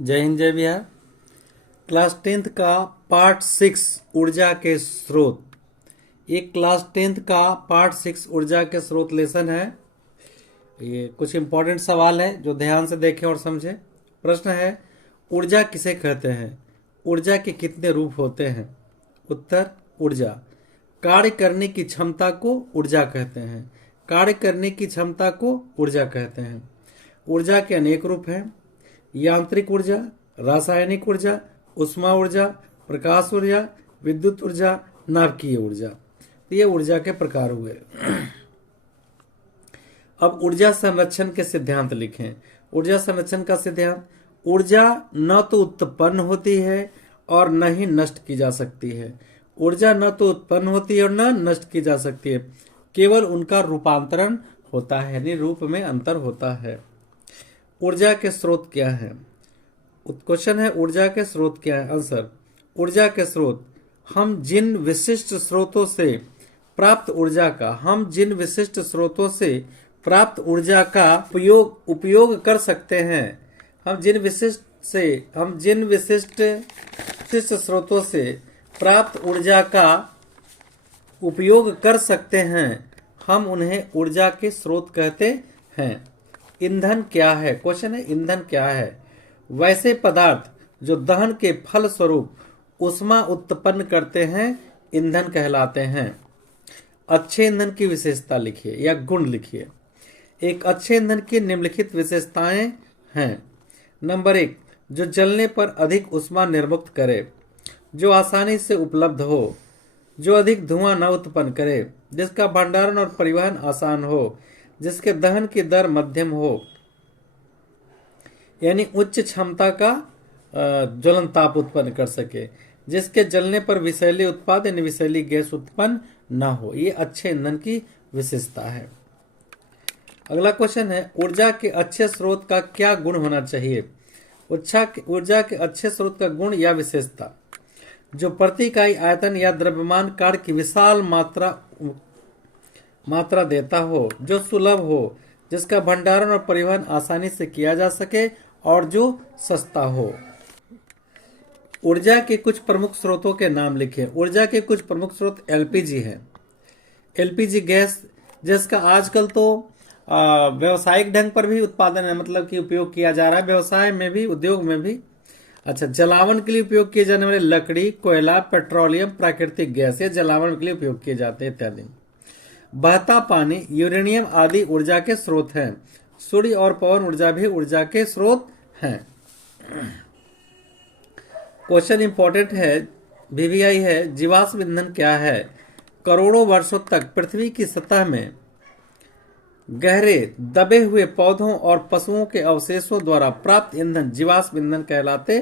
जय हिंद जय Bihar. Class 10th का पार्ट 6 ऊर्जा के स्रोत। ये क्लास 10th का पार्ट 6 ऊर्जा के स्रोत लेसन है। ये कुछ इंपॉर्टेंट सवाल है जो ध्यान से देखें और समझें। प्रश्न है, ऊर्जा किसे कहते हैं? ऊर्जा के कितने रूप होते हैं? उत्तर, ऊर्जा कार्य करने की क्षमता को ऊर्जा कहते हैं। कार्य करने की क्षमता को ऊर्जा कहते हैं। ऊर्जा के अनेक रूप हैं। यांत्रिक ऊर्जा, रासायनिक ऊर्जा, उष्मा ऊर्जा, प्रकाश ऊर्जा, विद्युत ऊर्जा, नाभिकीय ऊर्जा। तो ये ऊर्जा के प्रकार हुए। अब ऊर्जा संरक्षण के सिद्धांत लिखें। ऊर्जा संरक्षण का सिद्धांत, ऊर्जा न तो उत्पन्न होती है और न ही नष्ट की जा सकती है। ऊर्जा न तो उत्पन्न होती है और न नष्ट की जा सकती है, केवल उनका रूपांतरण होता है, यानी रूप में अंतर होता है। ऊर्जा के स्रोत क्या है? क्वेश्चन है, ऊर्जा के स्रोत क्या है? आंसर, ऊर्जा के स्रोत हम जिन विशिष्ट स्रोतों से प्राप्त ऊर्जा का उपयोग कर सकते हैं। हम जिन विशिष्ट स्रोतों से प्राप्त ऊर्जा का उपयोग कर सकते हैं, हम उन्हें ऊर्जा के स्रोत कहते हैं। ईंधन क्या है? क्वेश्चन है, ईंधन क्या है? वैसे पदार्थ जो दहन के फल स्वरूप ऊष्मा उत्पन्न करते हैं, ईंधन कहलाते हैं। अच्छे ईंधन की विशेषता लिखिए या गुण लिखिए। एक अच्छे ईंधन की निम्नलिखित विशेषताएं हैं। नंबर 1, जो जलने पर अधिक ऊष्मा निर्मुक्त करे, जो आसानी से उपलब्ध हो, जो अधिक धुआं न उत्पन्न करे, जिसका भंडारण और परिवहन आसान हो, जिसके दहन की दर मध्यम हो, यानी उच्च क्षमता का ज्वलन ताप उत्पन्न कर सके, जिसके जलने पर विषैली उत्पाद यानी विषैली गैस उत्पन्न न हो। ये अच्छे ईंधन की विशेषता है। अगला क्वेश्चन है, ऊर्जा के अच्छे स्रोत का क्या गुण होना चाहिए? ऊर्जा के अच्छे स्रोत का गुण या विशेषता, जो प्रति इकाई आयतन या द्रव्यमान कार्य की विशाल मात्रा देता हो, जो सुलभ हो, जिसका भंडारण और परिवहन आसानी से किया जा सके और जो सस्ता हो। ऊर्जा के कुछ प्रमुख स्रोतों के नाम लिखें। ऊर्जा के कुछ प्रमुख स्रोत एलपीजी है। एलपीजी गैस, जिसका आजकल तो व्यवसायिक ढंग पर भी उत्पादन है, मतलब कि उपयोग किया जा रहा है, व्यवसाय में भी, उद्योग में भी। अच्छा, जलावन के लिए उपयोग किए जाने वाले लकड़ी, कोयला, पेट्रोलियम, प्राकृतिक गैस, ये जलावन के लिए उपयोग किए जाते हैं इत्यादि। बहता पानी, यूरेनियम आदि ऊर्जा के स्रोत हैं। सूर्य और पवन ऊर्जा भी ऊर्जा के स्रोत हैं। क्वेश्चन इंपॉर्टेंट है, वीवीआई है, जीवाश्म ईंधन क्या है? करोड़ों वर्षों तक पृथ्वी की सतह में गहरे दबे हुए पौधों और पशुओं के अवशेषों द्वारा प्राप्त ईंधन जीवाश्म ईंधन कहलाते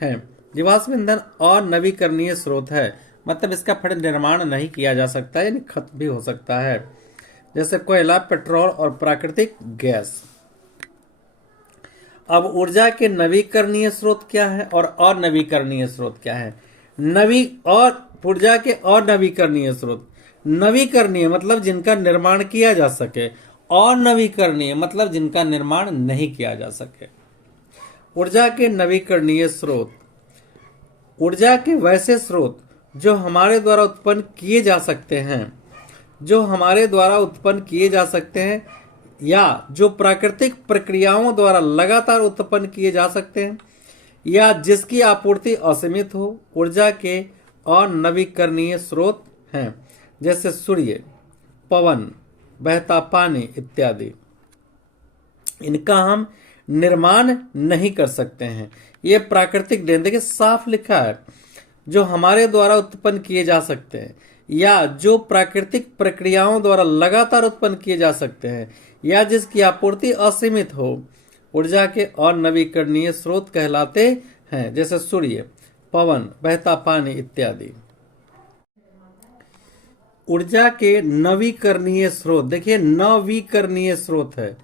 हैं। जीवाश्म ईंधन अनवीकरणीय स्रोत है, मतलब इसका फिर निर्माण नहीं किया जा सकता है, यानी खत्म भी हो सकता है, जैसे कोयला, पेट्रोल और प्राकृतिक गैस। अब ऊर्जा के नवीकरणीय स्रोत क्या है और अनवीकरणीय स्रोत क्या है? ऊर्जा के अनवीकरणीय स्रोत, नवीकरणीय मतलब जिनका निर्माण किया जा सके, और नवीकरणीय मतलब जिनका निर्माण नहीं किया जा सके। ऊर्जा के नवीकरणीय स्रोत, ऊर्जा के वैसे स्रोत जो हमारे द्वारा उत्पन्न किए जा सकते हैं, या जो प्राकृतिक प्रक्रियाओं द्वारा लगातार उत्पन्न किए जा सकते हैं, या जिसकी आपूर्ति असीमित हो, ऊर्जा के अनवीकरणीय स्रोत हैं, जैसे सूर्य, पवन, बहता पानी इत्यादि। इनका हम निर्माण नहीं कर सकते हैं। ये प्राकृतिक देन, देखिए साफ लिखा है, जो हमारे द्वारा उत्पन्न किए जा सकते हैं, या जो प्राकृतिक प्रक्रियाओं द्वारा लगातार उत्पन्न किए जा सकते हैं, या जिसकी आपूर्ति असीमित हो, ऊर्जा के अनवीकरणीय स्रोत कहलाते हैं, जैसे सूर्य, पवन, बहता पानी इत्यादि। ऊर्जा के नवीकरणीय स्रोत, देखिए नवीकरणीय स्रोत है,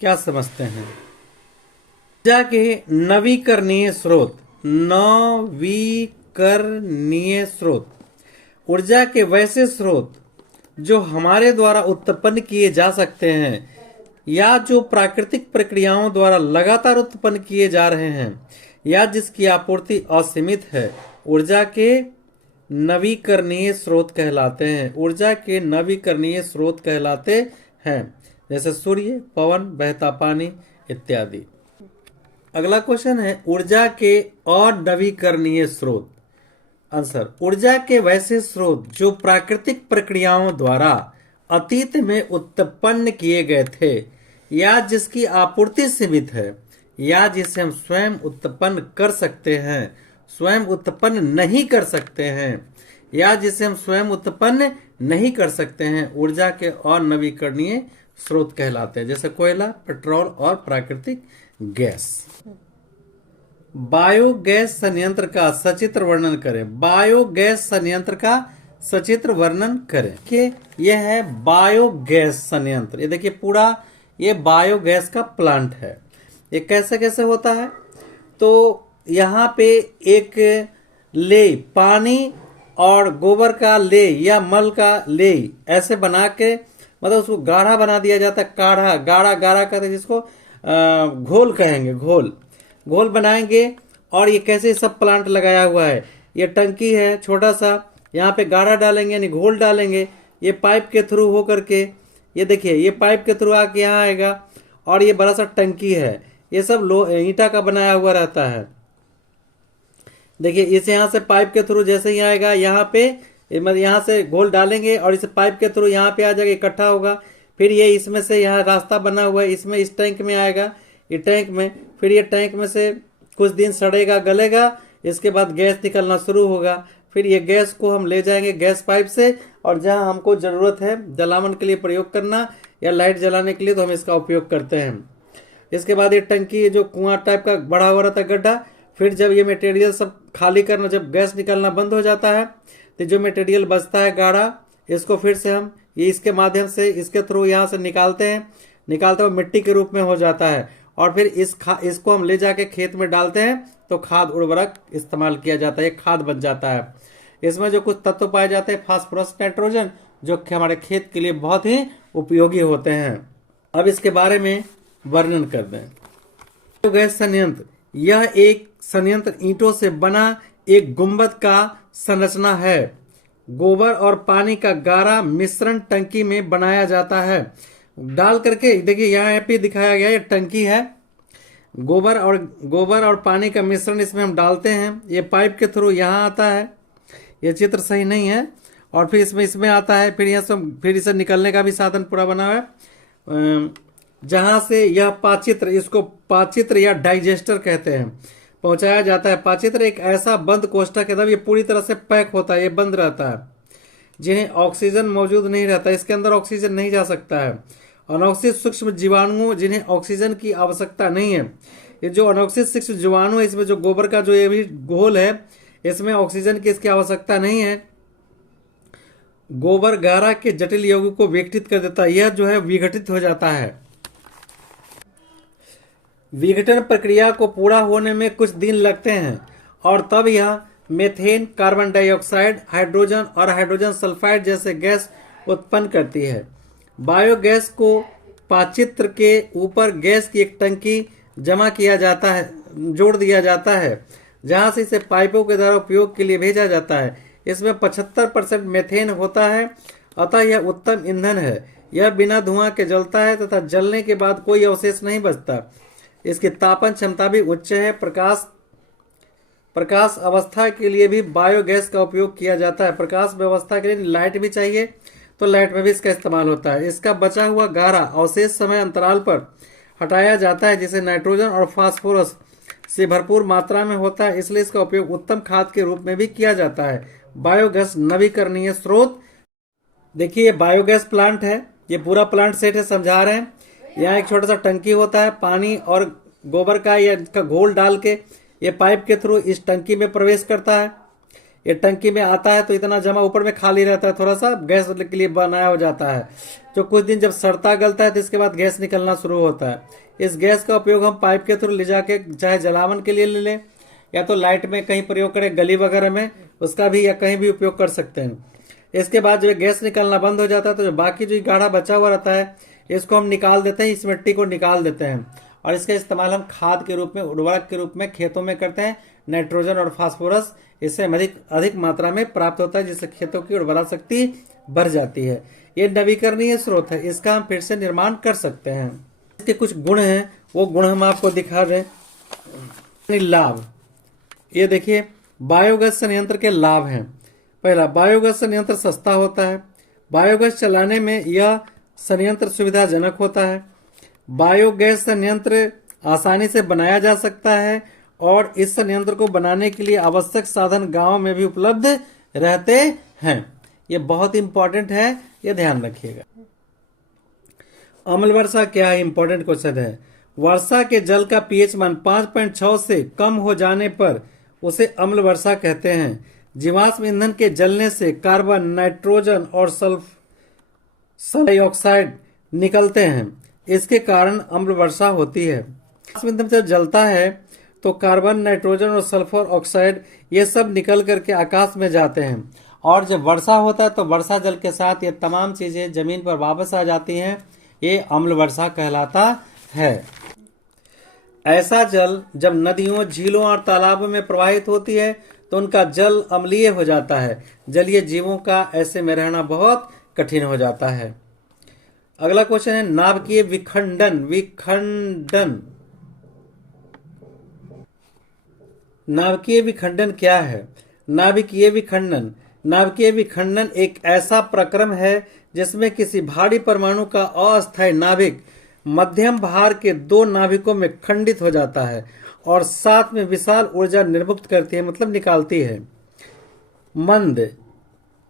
क्या समझते हैं? ऊर्जा के नवीकरणीय स्रोत, ऊर्जा के वैसे स्रोत जो हमारे द्वारा उत्पन्न किए जा सकते हैं, या जो प्राकृतिक प्रक्रियाओं द्वारा लगातार उत्पन्न किए जा रहे हैं, या जिसकी आपूर्ति असीमित है ऊर्जा के नवीकरणीय स्रोत कहलाते हैं। ऊर्जा के नवीकरणीय स्रोत कहलाते हैं, जैसे सूर्य, पवन, बहता पानी इत्यादि। अगला क्वेश्चन है ऊर्जा के अनवीकरणीय स्रोत। आंसर, ऊर्जा के वैसे स्रोत जो प्राकृतिक प्रक्रियाओं द्वारा अतीत में उत्पन्न किए गए थे या जिसकी आपूर्ति सीमित है या जिसे हम स्वयं उत्पन्न कर सकते हैं, स्वयं उत्पन्न नहीं कर सकते हैं या जिसे हम स्वयं उत्पन्न नहीं कर सकते हैं, ऊर्जा के अनवीकरणीय स्रोत कहलाते हैं, जैसे कोयला, पेट्रोल और प्राकृतिक गैस। बायोगैस संयंत्र का सचित्र वर्णन करें। बायोगैस संयंत्र का सचित्र वर्णन करें कि यह है बायोगैस संयंत्र। ये देखिए पूरा ये बायोगैस का प्लांट है। ये कैसे कैसे होता है, तो यहाँ पे एक ले पानी और गोबर का ले या मल का ले ऐसे बना के, मतलब उसको गाढ़ा बना दिया जाता है। काढ़ा, गाढ़ा, गाढ़ा कहते हैं जिसको घोल कहेंगे। घोल बनाएंगे और ये कैसे सब प्लांट लगाया हुआ है। ये टंकी है छोटा सा, यहाँ पे गाढ़ा डालेंगे यानी घोल डालेंगे, ये पाइप के थ्रू हो करके, ये देखिए ये पाइप के थ्रू आके यहाँ आएगा और ये बड़ा सा टंकी है। ये सब ईंटा का बनाया हुआ रहता है। देखिए इसे यहाँ से पाइप के थ्रू जैसे ही आएगा यहाँ पे, मतलब यहाँ से घोल डालेंगे और इसे पाइप के थ्रू यहाँ पे आ जाएगा, इकट्ठा होगा। फिर ये इसमें से यहाँ रास्ता बना हुआ है, इसमें इस टैंक में आएगा, ये टैंक में, फिर ये टैंक में से कुछ दिन सड़ेगा, गलेगा, इसके बाद गैस निकलना शुरू होगा। फिर ये गैस को हम ले जाएंगे गैस पाइप से, और जहाँ हमको जरूरत है जलावन के लिए प्रयोग करना या लाइट जलाने के लिए तो हम इसका उपयोग करते हैं। इसके बाद ये टंकी जो कुआं टाइप का बड़ा हुआ रहता है गड्ढा, फिर जब ये मटेरियल सब खाली करना, जब गैस निकलना बंद हो जाता है तो जो मटेरियल बचता है गाढ़ा, इसको फिर से हम ये इसके माध्यम से इसके थ्रू यहाँ से निकालते हैं। निकालते हुए मिट्टी के रूप में हो जाता है और फिर इसको हम ले जाके खेत में डालते हैं तो खाद उर्वरक इस्तेमाल किया जाता है, खाद बन जाता है। इसमें जो कुछ तत्व पाए जाते हैं फास्फोरस, नाइट्रोजन, जो हमारे खेत के लिए बहुत ही उपयोगी होते हैं। अब इसके बारे में वर्णन कर दें। बायोगैस संयंत्र, यह एक संयंत्र ईंटों से बना एक गुंबद का संरचना है। गोबर और पानी का गाढ़ा मिश्रण टंकी में बनाया जाता है। डाल करके देखिए यहाँ पे दिखाया गया, ये टंकी है, गोबर और पानी का मिश्रण इसमें हम डालते हैं। ये पाइप के थ्रू यहाँ आता है, ये चित्र सही नहीं है, और फिर इसमें आता है। फिर यहाँ से फिर इसे निकलने का भी साधन पूरा बना हुआ है, जहां से यह पाचित्र, इसको पाचित्र या डाइजेस्टर कहते हैं, पहुंचाया जाता है। पाचित्र एक ऐसा बंद कोष्ठक है, ये पूरी तरह से पैक होता है, ये बंद रहता है, जिन्हें ऑक्सीजन मौजूद नहीं रहता, इसके अंदर ऑक्सीजन नहीं जा सकता है। अनोक्सित सूक्ष्म जीवाणु जिन्हें ऑक्सीजन की आवश्यकता नहीं है, ये जो अनोक्सित सूक्ष्म जीवाणु है, इसमें जो गोबर का जो ये भी घोल है, इसमें ऑक्सीजन की इसकी आवश्यकता नहीं है। गोबर गारा के जटिल यौगिक को विघटित कर देता है, यह जो है विघटित हो जाता है। विघटन प्रक्रिया को पूरा होने में कुछ दिन लगते हैं और तब यह मेथेन, कार्बन डाइऑक्साइड, हाइड्रोजन और हाइड्रोजन सल्फाइड जैसे गैस उत्पन्न करती है। बायोगैस को पाचित्र के ऊपर गैस की एक टंकी जमा किया जाता है, जोड़ दिया जाता है, जहां से इसे पाइपों के द्वारा उपयोग के लिए भेजा जाता है। इसमें 75% मेथेन होता है, अतः यह उत्तम ईंधन है। यह बिना धुआं के जलता है तथा जलने के बाद कोई अवशेष नहीं बचता। इसकी तापन क्षमता भी उच्च है। प्रकाश अवस्था के लिए भी बायोगैस का उपयोग किया जाता है। प्रकाश व्यवस्था के लिए लाइट भी चाहिए तो लाइट में भी इसका इस्तेमाल होता है। इसका बचा हुआ गारा अवशेष समय अंतराल पर हटाया जाता है, जिसे नाइट्रोजन और फास्फोरस से भरपूर मात्रा में होता है, इसलिए इसका उपयोग उत्तम खाद के रूप में भी किया जाता है। बायोगैस नवीकरणीय स्रोत, देखिए बायोगैस प्लांट है, ये पूरा प्लांट सेट है, समझा रहे हैं। यहाँ एक छोटा सा टंकी होता है, पानी और गोबर का या इसका घोल डाल के ये पाइप के थ्रू इस टंकी में प्रवेश करता है। ये टंकी में आता है तो इतना जमा ऊपर में खाली रहता है, थोड़ा सा गैस के लिए बनाया हो जाता है, जो कुछ दिन जब सड़ता गलता है तो इसके बाद गैस निकलना शुरू होता है। इस गैस का उपयोग हम पाइप के थ्रू ले जाके चाहे जलावन के लिए ले लें या तो लाइट में कहीं प्रयोग करें, गली वगैरह में उसका भी, या कहीं भी उपयोग कर सकते हैं। इसके बाद जब गैस निकलना बंद हो जाता है तो जो बाकी जो गाढ़ा बचा हुआ रहता है इसको हम निकाल देते हैं, इस मिट्टी को निकाल देते हैं और इसका इस्तेमाल हम खाद के रूप में, उर्वरक के रूप में खेतों में करते हैं। नाइट्रोजन और फास्फोरस इससे अधिक अधिक मात्रा में प्राप्त होता है, जिससे खेतों की उर्वरा शक्ति बढ़ जाती है। ये नवीकरणीय स्रोत है, इसका हम फिर से निर्माण कर सकते हैं। इसके कुछ गुण हैं, वो गुण हम आपको दिखा दें। लाभ, ये देखिए बायोगैस संयंत्र के लाभ हैं। पहला, बायोगैस संयंत्र सस्ता होता है। बायोगैस चलाने में यह संयंत्र सुविधाजनक होता है। बायोगैस संयंत्र आसानी से बनाया जा सकता है और इस संयंत्र को बनाने के लिए आवश्यक साधन गांव में भी उपलब्ध रहते हैं। ये बहुत इंपॉर्टेंट है, ये ध्यान रखिएगा। अम्ल वर्षा क्या है? इंपॉर्टेंट क्वेश्चन है। वर्षा के जल का पीएच मान 5.6 से कम हो जाने पर उसे अम्ल वर्षा कहते हैं। जीवाश्म ईंधन के जलने से कार्बन, नाइट्रोजन और सल्फर डाइऑक्साइड निकलते हैं, इसके कारण अम्ल वर्षा होती है। जीवाश्म ईंधन जब जलता है तो कार्बन, नाइट्रोजन और सल्फर ऑक्साइड ये सब निकल करके आकाश में जाते हैं, और जब वर्षा होता है तो वर्षा जल के साथ ये तमाम चीजें जमीन पर वापस आ जाती हैं। ये अम्ल वर्षा कहलाता है। ऐसा जल जब नदियों, झीलों और तालाबों में प्रवाहित होती है तो उनका जल अम्लीय हो जाता है। जलीय जीवों का ऐसे में रहना बहुत कठिन हो जाता है। अगला क्वेश्चन है नाभिकीय विखंडन। नाभिकीय विखंडन क्या है? नाभिकीय विखंडन एक ऐसा प्रक्रम है जिसमें किसी भारी परमाणु का अस्थायी नाभिक मध्यम भार के दो नाभिकों में खंडित हो जाता है और साथ में विशाल ऊर्जा निर्मुक्त करती है, मतलब निकालती है।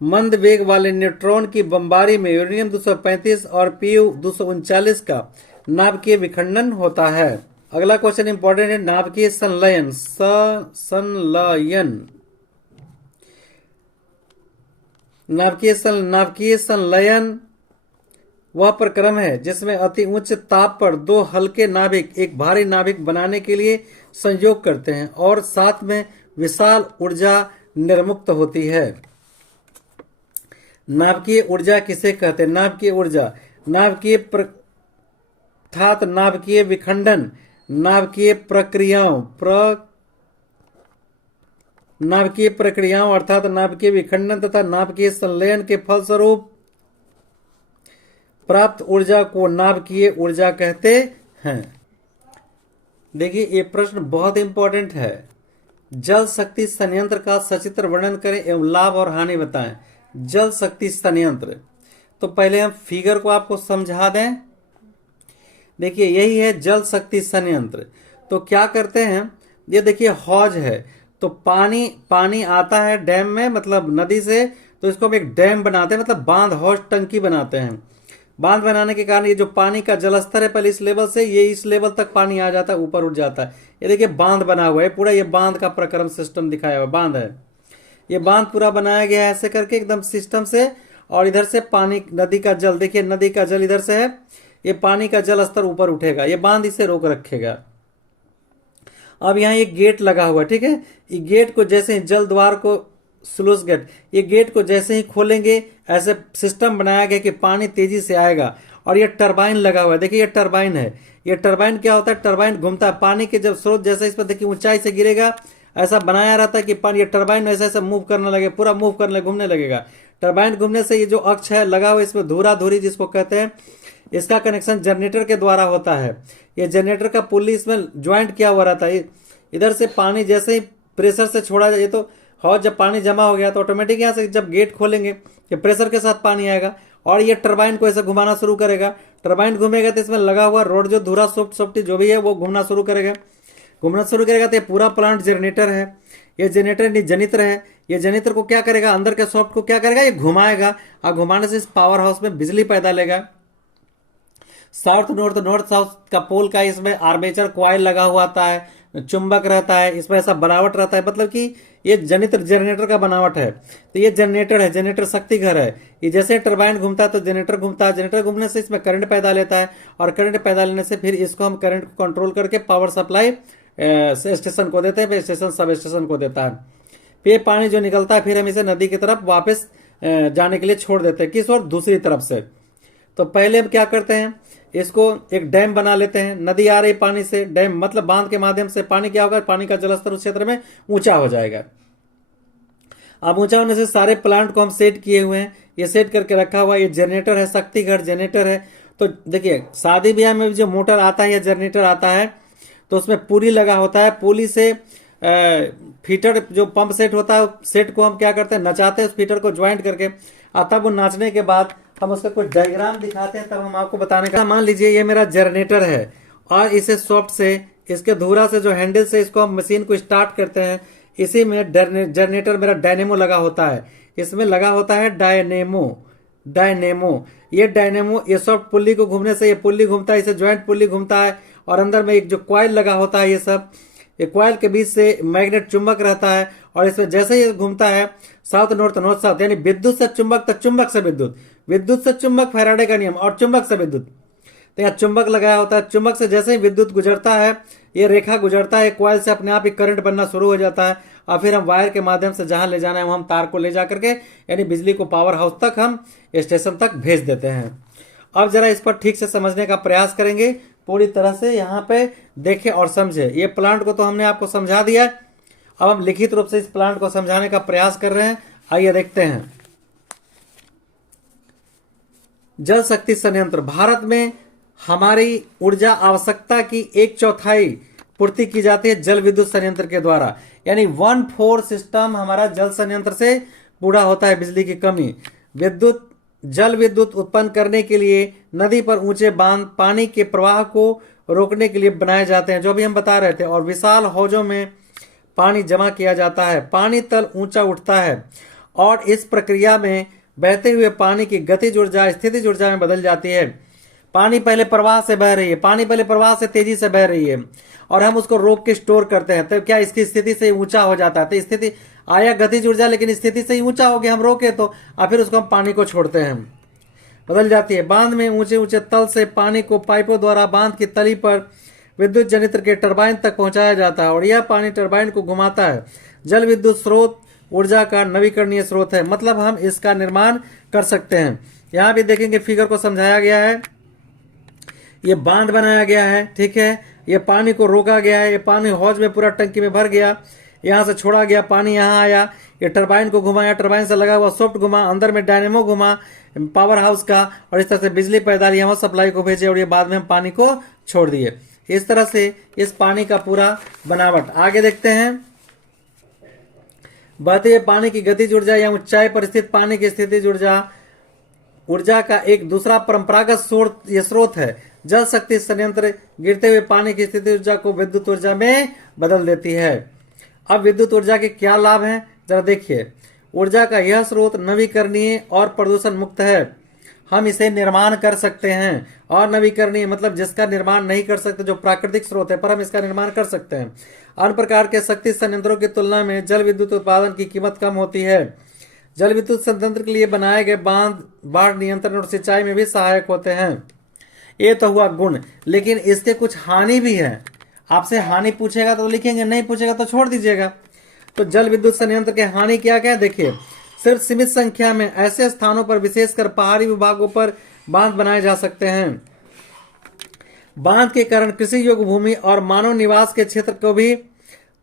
मंद वेग वाले न्यूट्रॉन की बमबारी में यूरेनियम 235 और पीयू 239 का नाभिकीय विखंडन होता है। अगला क्वेश्चन इंपॉर्टेंट है नाभिकीय संलयन। नाभिकीय संलयन वह प्रक्रम है जिसमें अति उच्च ताप पर दो हल्के नाभिक एक भारी नाभिक बनाने के लिए संयोग करते हैं और साथ में विशाल ऊर्जा निर्मुक्त होती है। नाभिकीय ऊर्जा किसे कहते हैं? नाभिकीय ऊर्जा, नाभिकीय विखंडन, नाभिकीय प्रक्रियाओं अर्थात नाभिकीय विखंडन तथा नाभिकीय संलयन के फलस्वरूप प्राप्त ऊर्जा को नाभिकीय ऊर्जा कहते हैं। देखिए ये प्रश्न बहुत इंपॉर्टेंट है। जल शक्ति संयंत्र का सचित्र वर्णन करें एवं लाभ और हानि बताएं। जल शक्ति संयंत्र, तो पहले हम फिगर को आपको समझा दें। देखिए यही है जल शक्ति संयंत्र। तो क्या करते हैं, ये देखिए हौज है, तो पानी आता है डैम में, मतलब नदी से, तो इसको हम एक डैम बनाते हैं, मतलब बांध, हौज, टंकी बनाते हैं। बांध बनाने के कारण ये जो पानी का जलस्तर है पहले इस लेवल से ये इस लेवल तक पानी आ जाता है, ऊपर उठ जाता है। ये देखिए बांध बना हुआ है पूरा, ये बांध का प्रक्रम सिस्टम दिखाया हुआ बांध है। ये बांध पूरा बनाया गया है ऐसे करके एकदम सिस्टम से, और इधर से पानी, नदी का जल, देखिए नदी का जल इधर से है, ये पानी का जल स्तर ऊपर उठेगा, ये बांध इसे रोक रखेगा। अब यहाँ एक गेट लगा हुआ है, ठीक है। ये गेट को जैसे ही जल द्वार को, स्लूइस गेट, ये गेट को जैसे ही खोलेंगे ऐसे सिस्टम बनाया गया कि पानी तेजी से आएगा। और ये टरबाइन लगा हुआ है, देखिए ये टरबाइन है। ये टरबाइन क्या होता है, टरबाइन घूमता है, पानी के जब स्रोत जैसे इस पर देखिए ऊंचाई से गिरेगा ऐसा बनाया रहता है कि पानी, ये टरबाइन ऐसे ऐसे मूव करने लगे, पूरा मूव करने लगे, घूमने लगेगा। टरबाइन घूमने से ये जो अक्ष है लगा हुआ, इसमें धुरा धुरी जिसको कहते हैं, इसका कनेक्शन जनरेटर के द्वारा होता है। ये जनरेटर का पुल्ली इसमें ज्वाइंट किया हुआ रहता है। इधर से पानी जैसे ही प्रेशर से छोड़ा जाए, तो हौज जब पानी जमा हो गया तो ऑटोमेटिक यहाँ से जब गेट खोलेंगे ये प्रेशर के साथ पानी आएगा और ये टरबाइन को ऐसे घुमाना शुरू करेगा। टरबाइन घूमेगा तो इसमें लगा हुआ रोड जो धुरा सोफ्टी जो भी है वो घूमना शुरू करेगा। तो ये पूरा प्लांट जनरेटर है। ये जनरेटर जनित्र है। ये जनित्र को क्या करेगा, अंदर के सॉफ्ट को क्या करेगा, ये घुमाएगा और घुमाने से इस पावर हाउस में बिजली पैदा लेगा। साउथ साउथ का पोल का इसमें आर्मेचर कॉइल लगा हुआ आता है, चुंबक रहता है, इसमें ऐसा बनावट रहता है, मतलब कि ये जनरेटर का बनावट है। तो ये जनरेटर है, जनरेटर शक्ति घर है। ये जैसे टरबाइन घूमता है तो जनरेटर घूमता है, जनरेटर घूमने से इसमें करंट पैदा लेता है और करंट पैदा लेने से फिर इसको हम करंट को कंट्रोल करके पावर सप्लाई स्टेशन को देते हैं, स्टेशन सब स्टेशन को देता है। फिर पानी जो निकलता है फिर हम इसे नदी की तरफ वापस जाने के लिए छोड़ देते हैं, किस और दूसरी तरफ से। तो पहले हम क्या करते हैं, इसको एक डैम बना लेते हैं। नदी आ रही पानी से, डैम मतलब बांध के माध्यम से पानी क्या होगा, पानी का जलस्तर उस क्षेत्र में ऊंचा हो जाएगा। अब ऊंचा होने से सारे प्लांट को हम सेट किए हुए हैं, ये सेट करके रखा हुआ है। ये जनरेटर है, शक्ति घर जनरेटर है। तो देखिए शादी ब्याह में जो मोटर आता है या जनरेटर आता है तो उसमें पुली लगा होता है। पुली से फीटर जो पंप सेट होता है, सेट को हम क्या करते हैं, नचाते हैं उस फीटर को ज्वाइंट करके। तब वो नाचने के बाद हम उसका कुछ डायग्राम दिखाते हैं, तब हम आपको बताने का। मान लीजिए ये मेरा जनरेटर है और इसे सॉफ्ट से, इसके धुरा से जो हैंडल से इसको हम मशीन को स्टार्ट करते हैं, इसी में जनरेटर मेरा डायनेमो लगा होता है। इसमें लगा होता है डायनेमो। ये डायनेमो, ये सॉफ्ट पुल्ली को घूमने से ये पुल्ली घूमता है, इसे ज्वाइंट पुल्ली घूमता है। और अंदर में एक जो कॉइल लगा होता है, ये सब ये कॉइल के बीच से मैग्नेट चुंबक रहता है। और इसमें जैसे ही घूमता है साउथ नॉर्थ नॉर्थ साउथ, यानी विद्युत से चुंबक तक, चुंबक से विद्युत, विद्युत से चुंबक फैराडे का नियम, और चुंबक से विद्युत। तो यहाँ चुंबक लगाया होता है। चुंबक से जैसे ही विद्युत गुजरता है, ये रेखा गुजरता है, कॉइल से अपने आप ही करंट बनना शुरू हो जाता है। और फिर हम वायर के माध्यम से जहां ले जाना है वहां हम तार को ले जा करके, यानी बिजली को पावर हाउस तक, हम स्टेशन तक भेज देते हैं। अब जरा इस पर ठीक से समझने का प्रयास करेंगे, पूरी तरह से यहाँ पे देखें और समझे। ये प्लांट को तो हमने आपको समझा दिया है, अब हम लिखित रूप से इस प्लांट को समझाने का प्रयास कर रहे हैं। आइए देखते हैं। जल शक्ति संयंत्र, भारत में हमारी ऊर्जा आवश्यकता की 1/4 पूर्ति की जाती है जल विद्युत संयंत्र के द्वारा, यानी 1/4 सिस्टम हमारा जल संयंत्र से पूरा होता है। बिजली की कमी, जल विद्युत उत्पन्न करने के लिए नदी पर ऊंचे बांध पानी के प्रवाह को रोकने के लिए बनाए जाते हैं, जो भी हम बता रहे थे। और विशाल हौजों में पानी जमा किया जाता है, पानी तल ऊंचा उठता है और इस प्रक्रिया में बहते हुए पानी की गतिज ऊर्जा स्थितिज ऊर्जा में बदल जाती है। पानी पहले प्रवाह से बह रही है, पानी पहले प्रवाह से तेजी से बह रही है और हम उसको रोक के स्टोर करते हैं, तो क्या इसकी स्थिति से ऊंचा हो जाता है। तो स्थिति आया गतिज ऊर्जा, लेकिन स्थिति से ही ऊंचा हो गया, हम रोके तो, और फिर उसको हम पानी को छोड़ते हैं, बदल जाती है। बांध में ऊंचे ऊंचे तल से पानी को पाइपों द्वारा बांध की तली पर विद्युत जनित्र के टरबाइन तक पहुंचाया जाता है और यह पानी टरबाइन को घुमाता है। जल विद्युत स्रोत ऊर्जा का नवीकरणीय स्रोत है, मतलब हम इसका निर्माण कर सकते हैं। यहाँ भी देखेंगे फिगर को समझाया गया है, ये बांध बनाया गया है, ठीक है, ये पानी को रोका गया है, ये पानी हौज में पूरा टंकी में भर गया, यहाँ से छोड़ा गया पानी, यहाँ आया, ये टरबाइन को घुमाया, टरबाइन से लगा हुआ सॉफ्ट घुमा, अंदर में डायनेमो घुमा पावर हाउस का, और इस तरह से बिजली पैदा यहाँ सप्लाई को भेजे और ये बाद में हम पानी को छोड़ दिए। इस तरह से इस पानी का पूरा बनावट। आगे देखते हैं, बहते हुए पानी की गतिज ऊर्जा या ऊंचाई पर स्थित पानी की स्थितिज ऊर्जा का एक दूसरा परंपरागत स्रोत है। जल शक्ति संयंत्र गिरते हुए पानी की स्थिति ऊर्जा को विद्युत ऊर्जा में बदल देती है। अब विद्युत ऊर्जा के क्या लाभ हैं, जरा देखिए। ऊर्जा का यह स्रोत नवीकरणीय और प्रदूषण मुक्त है, हम इसे निर्माण कर सकते हैं। और नवीकरणीय मतलब जिसका निर्माण नहीं कर सकते, जो प्राकृतिक स्रोत है, पर हम इसका निर्माण कर सकते हैं। अन्य प्रकार के शक्ति संयंत्रों की तुलना में जल विद्युत उत्पादन की कीमत कम होती है। जल विद्युत संयंत्र के लिए बनाए गए बांध बाढ़ नियंत्रण और सिंचाई में भी सहायक होते हैं। ये तो हुआ गुण, लेकिन इसके कुछ हानि भी है। आपसे हानि पूछेगा तो लिखेंगे, नहीं पूछेगा तो छोड़ दीजिएगा। तो जल विद्युत संयंत्र के हानि क्या क्या है, देखिए। सिर्फ सीमित संख्या में ऐसे स्थानों पर, विशेषकर पहाड़ी विभागों पर बांध बनाए जा सकते हैं। बांध के कारण कृषि योग्य भूमि और मानव निवास के क्षेत्र को भी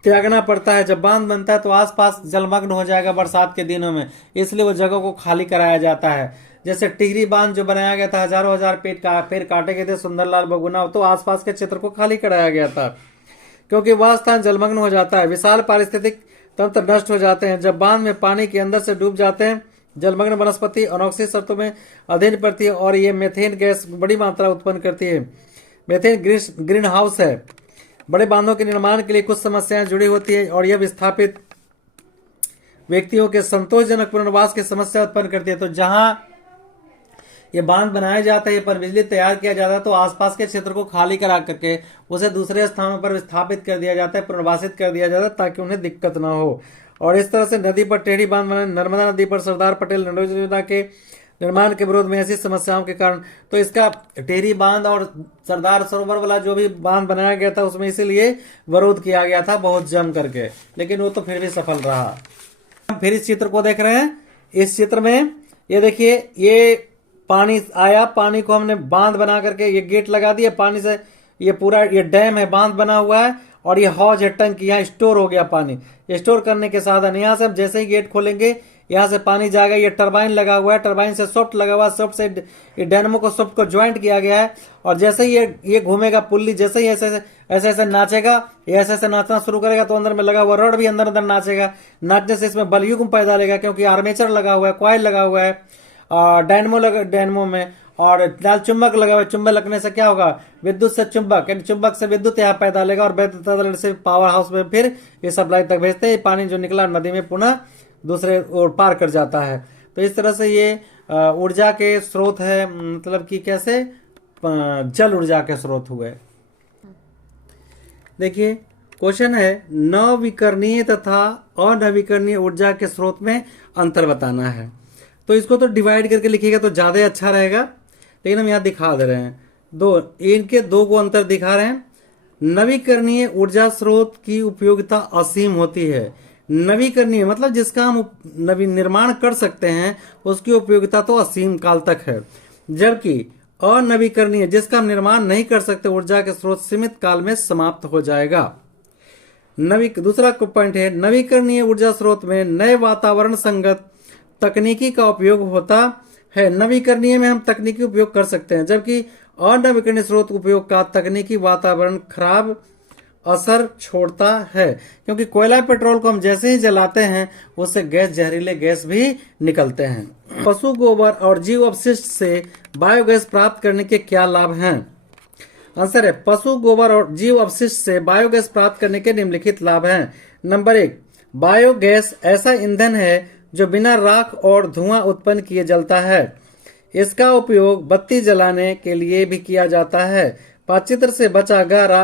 त्यागना पड़ता है। जब बांध बनता है तो आसपास जलमग्न हो जाएगा बरसात के दिनों में, इसलिए वो जगह को खाली कराया जाता है। जैसे टिहरी बांध जो बनाया गया था, हजारों हजार पेड़ काटे गए थे, सुंदरलाल बगुना, तो आसपास के क्षेत्र को खाली कराया गया था, क्योंकि वह स्थान जलमग्न हो जाता है, विशाल पारिस्थितिक तंत्र नष्ट हो जाते हैं। जब बांध में पानी के अंदर से डूब जाते हैं, जलमग्न वनस्पति अनोक्सिक शर्तों में अधीन पड़ती है और ये मेथेन गैस बड़ी मात्रा उत्पन्न करती है। मेथेन ग्रीन हाउस है। बड़े बांधों के निर्माण के लिए कुछ समस्याएं जुड़ी होती है और यह विस्थापित व्यक्तियों के संतोषजनक पुनर्वास की समस्या उत्पन्न करती है। तो जहां ये बांध बनाए जाते हैं, पर बिजली तैयार किया जाता है, तो आसपास के क्षेत्र को खाली करा करके उसे दूसरे स्थानों पर विस्थापित कर दिया जाता है, पुनर्वासित कर दिया जाता है, ताकि उन्हें दिक्कत ना हो। और इस तरह से नदी पर टेढ़ी बांध बनाने, नर्मदा नदी पर सरदार पटेल नडोज योजना के निर्माण के विरोध में ऐसी समस्याओं के कारण, तो इसका टेढ़ी बांध और सरदार सरोवर वाला जो भी बांध बनाया गया था, उसमें इसीलिए विरोध किया गया था बहुत जम करके, लेकिन वो तो फिर भी सफल रहा। हम फिर इस चित्र को देख रहे हैं। इस चित्र में ये देखिए, ये पानी आया, पानी को हमने बांध बना करके ये गेट लगा दिया, पानी से ये पूरा ये डैम है, बांध बना हुआ है, और ये हौज है, टंकी, यहाँ स्टोर हो गया पानी। स्टोर करने के साधन, यहाँ से हम जैसे ही गेट खोलेंगे यहाँ से पानी जाएगा। ये टरबाइन लगा हुआ है, टरबाइन से सॉफ्ट लगा हुआ है, सॉफ्ट से ये डायनेमो को सॉफ्ट को ज्वाइंट किया गया है, और जैसे ही ये घूमेगा पुल्ली, जैसे ही ऐसे ऐसे नाचेगा, ये ऐसे ऐसे नाचना शुरू करेगा तो अंदर में लगा हुआ रॉड भी अंदर अंदर नाचेगा। नाचने से इसमें बलयुग्म पैदा लेगा, क्योंकि आर्मेचर लगा हुआ है, कॉइल लगा हुआ है डायनेमो में, और लाल चुंबक लगा हुआ है। चुंबक लगने से क्या होगा, विद्युत से चुंबक, यानी चुंबक से विद्युत यहाँ पैदा लेगा, और विद्युत से पावर हाउस में फिर ये सप्लाई तक भेजते हैं। पानी जो निकला नदी में पुनः दूसरे ओर पार कर जाता है। तो इस तरह से ये ऊर्जा के स्रोत है, मतलब कि कैसे जल ऊर्जा के स्रोत हुए। देखिए क्वेश्चन है, नवीकरणीय तथा अनवीकरणीय ऊर्जा के स्रोत में अंतर बताना है। तो इसको तो डिवाइड करके लिखिएगा तो ज्यादा अच्छा रहेगा, लेकिन हम यहाँ दिखा दे रहे हैं इनके दो को अंतर दिखा रहे हैं। नवीकरणीय ऊर्जा स्रोत की उपयोगिता असीम होती है। नवीकरणीय मतलब जिसका हम निर्माण कर सकते हैं उसकी उपयोगिता तो असीम काल तक है, जबकि अनवीकरणीय जिसका हम निर्माण नहीं कर सकते ऊर्जा के स्रोत सीमित काल में समाप्त हो जाएगा। दूसरा पॉइंट है, नवीकरणीय ऊर्जा स्रोत में नए वातावरण संगत तकनीकी का उपयोग होता है। नवीकरणीय में हम तकनीकी उपयोग कर सकते हैं, जबकि अनवीकरणीय स्रोत उपयोग का तकनीकी वातावरण खराब असर छोड़ता है, क्योंकि कोयला पेट्रोल को हम जैसे ही जलाते हैं उससे गैस, जहरीले गैस भी निकलते हैं। पशु गोबर और जीव अपशिष्ट से बायोगैस प्राप्त करने के क्या लाभ हैं? आंसर है, पशु गोबर और जीव अपशिष्ट से बायोगैस प्राप्त करने के निम्नलिखित लाभ हैं। नंबर 1, बायोगैस ऐसा ईंधन है जो बिना राख और धुआं उत्पन्न किए जलता है। इसका उपयोग बत्ती जलाने के लिए भी किया जाता है। पाचचित्र से बचा गारा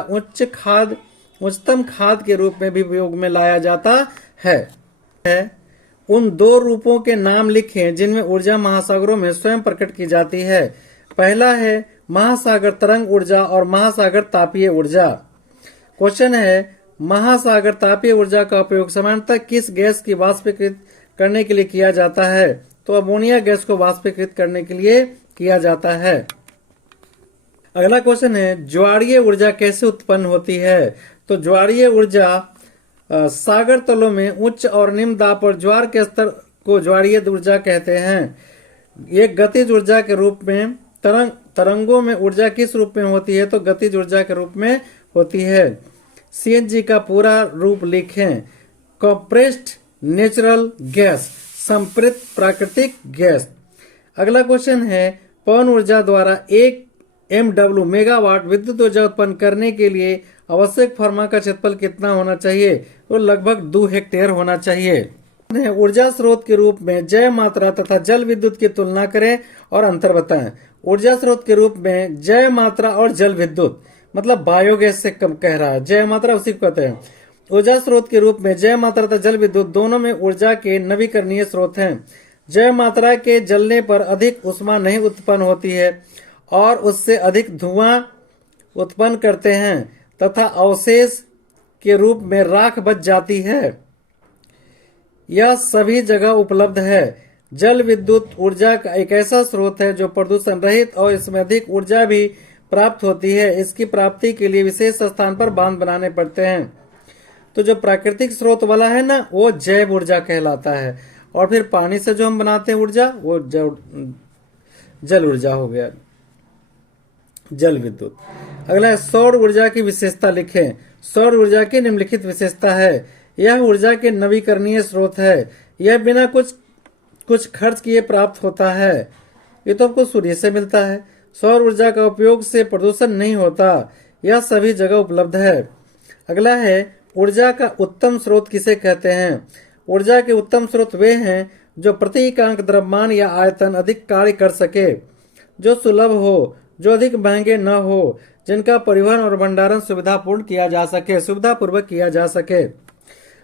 उच्चतम खाद के रूप में भी उपयोग में लाया जाता है। उन दो रूपों के नाम लिखें जिनमें ऊर्जा महासागरों में स्वयं प्रकट की जाती है। पहला है महासागर तरंग ऊर्जा और महासागर तापीय ऊर्जा। क्वेश्चन है, महासागर तापीय ऊर्जा का उपयोग सामान्यतः किस गैस की वाष्पीकृत करने के लिए किया जाता है? तो अमोनिया गैस को वाष्पीकृत करने के लिए किया जाता है। अगला क्वेश्चन है, ज्वारीय ऊर्जा कैसे उत्पन्न होती है? तो ज्वारीय ऊर्जा सागर तलों में उच्च और निम्न दाब पर ज्वार के स्तर को ज्वारीय ऊर्जा कहते हैं। एक गतिज ऊर्जा के रूप में तरंगों में ऊर्जा किस रूप में होती है? तो गतिज ऊर्जा के रूप में होती है। सीएनजी का पूरा रूप लिखें। कंप्रेस्ड नेचुरल गैस, संपृक्त प्राकृतिक गैस। अगला क्वेश्चन है, पवन ऊर्जा द्वारा 1 MW मेगावाट विद्युत ऊर्जा उत्पन्न करने के लिए आवश्यक फर्मा का क्षेत्रफल कितना होना चाहिए? तो लगभग 2 हेक्टेयर होना चाहिए। ऊर्जा स्रोत के रूप में जय मात्रा तथा जल विद्युत की तुलना करें और अंतर बताएं। ऊर्जा स्रोत के रूप में जय मात्रा और जल विद्युत, मतलब बायोगैस से कम कह रहा है, जय मात्रा उसी को कहते हैं। ऊर्जा स्रोत के रूप में जय मात्रा तथा जल विद्युत दोनों में ऊर्जा के नवीकरणीय स्रोत हैं। जय मात्रा के जलने पर अधिक ऊष्मा नहीं उत्पन्न होती है और उससे अधिक धुआं उत्पन्न करते हैं तथा अवशेष के रूप में राख बच जाती है। यह सभी जगह उपलब्ध है। जल विद्युत ऊर्जा का एक ऐसा स्रोत है जो प्रदूषण रहित और इसमें अधिक ऊर्जा भी प्राप्त होती है। इसकी प्राप्ति के लिए विशेष स्थान पर बांध बनाने पड़ते हैं। तो जो प्राकृतिक स्रोत वाला है ना, वो जैव ऊर्जा कहलाता है, और फिर पानी से जो हम बनाते हैं ऊर्जा, वो जल ऊर्जा हो गया, जल विद्युत। अगला है, सौर ऊर्जा की विशेषता लिखें। सौर ऊर्जा की निम्नलिखित विशेषता है, यह ऊर्जा के नवीकरणीय स्रोत है। यह बिना कुछ खर्च किए प्राप्त होता है। ये तो आपको सूर्य से मिलता है। सौर ऊर्जा का उपयोग से प्रदूषण नहीं होता। यह सभी जगह उपलब्ध है। अगला है, ऊर्जा का उत्तम स्रोत किसे कहते हैं? ऊर्जा के उत्तम स्रोत वे हैं जो प्रति इकांक द्रव्यमान या आयतन अधिक कार्य कर सके, जो सुलभ हो, जो अधिक महंगे न हो, जिनका परिवहन और भंडारण सुविधापूर्ण किया जा सके, सुविधापूर्वक किया जा सके।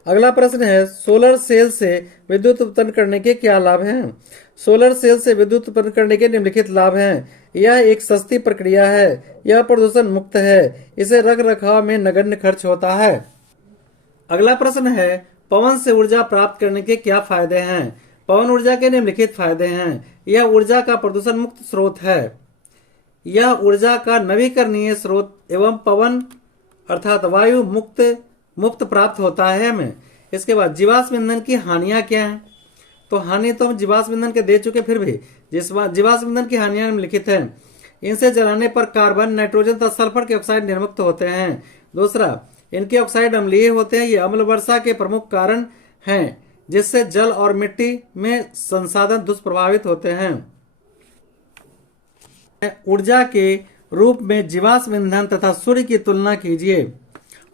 अगला प्रश्न है, सोलर सेल से विद्युत उत्पन्न करने के क्या लाभ हैं? सोलर सेल से विद्युत उत्पन्न करने के निम्नलिखित लाभ हैं। यह एक सस्ती प्रक्रिया है। यह प्रदूषण मुक्त है। इसे रख रखाव में नगण्य खर्च होता है। अगला प्रश्न है, पवन से ऊर्जा प्राप्त करने के क्या फायदे हैं? पवन ऊर्जा के निम्नलिखित फायदे हैं। यह ऊर्जा का प्रदूषण मुक्त स्रोत है। यह ऊर्जा का नवीकरणीय स्रोत एवं पवन अर्थात वायु मुक्त प्राप्त होता है हमें। इसके बाद जीवाश्म ईंधन की हानियां क्या हैं? तो हानि तो हम जीवाश्म ईंधन के दे चुके, फिर भी जीवाश्म ईंधन की हानियां निम्नलिखित हैं। इनसे जलाने पर कार्बन, नाइट्रोजन तथा सल्फर के ऑक्साइड निर्मुक्त होते हैं। दूसरा, इनके ऑक्साइड अम्लीय होते हैं। ये अम्ल वर्षा के प्रमुख कारण हैं, जिससे जल और मिट्टी में संसाधन दुष्प्रभावित होते हैं। ऊर्जा के रूप में जीवाश्म ईंधन तथा सूर्य की तुलना कीजिए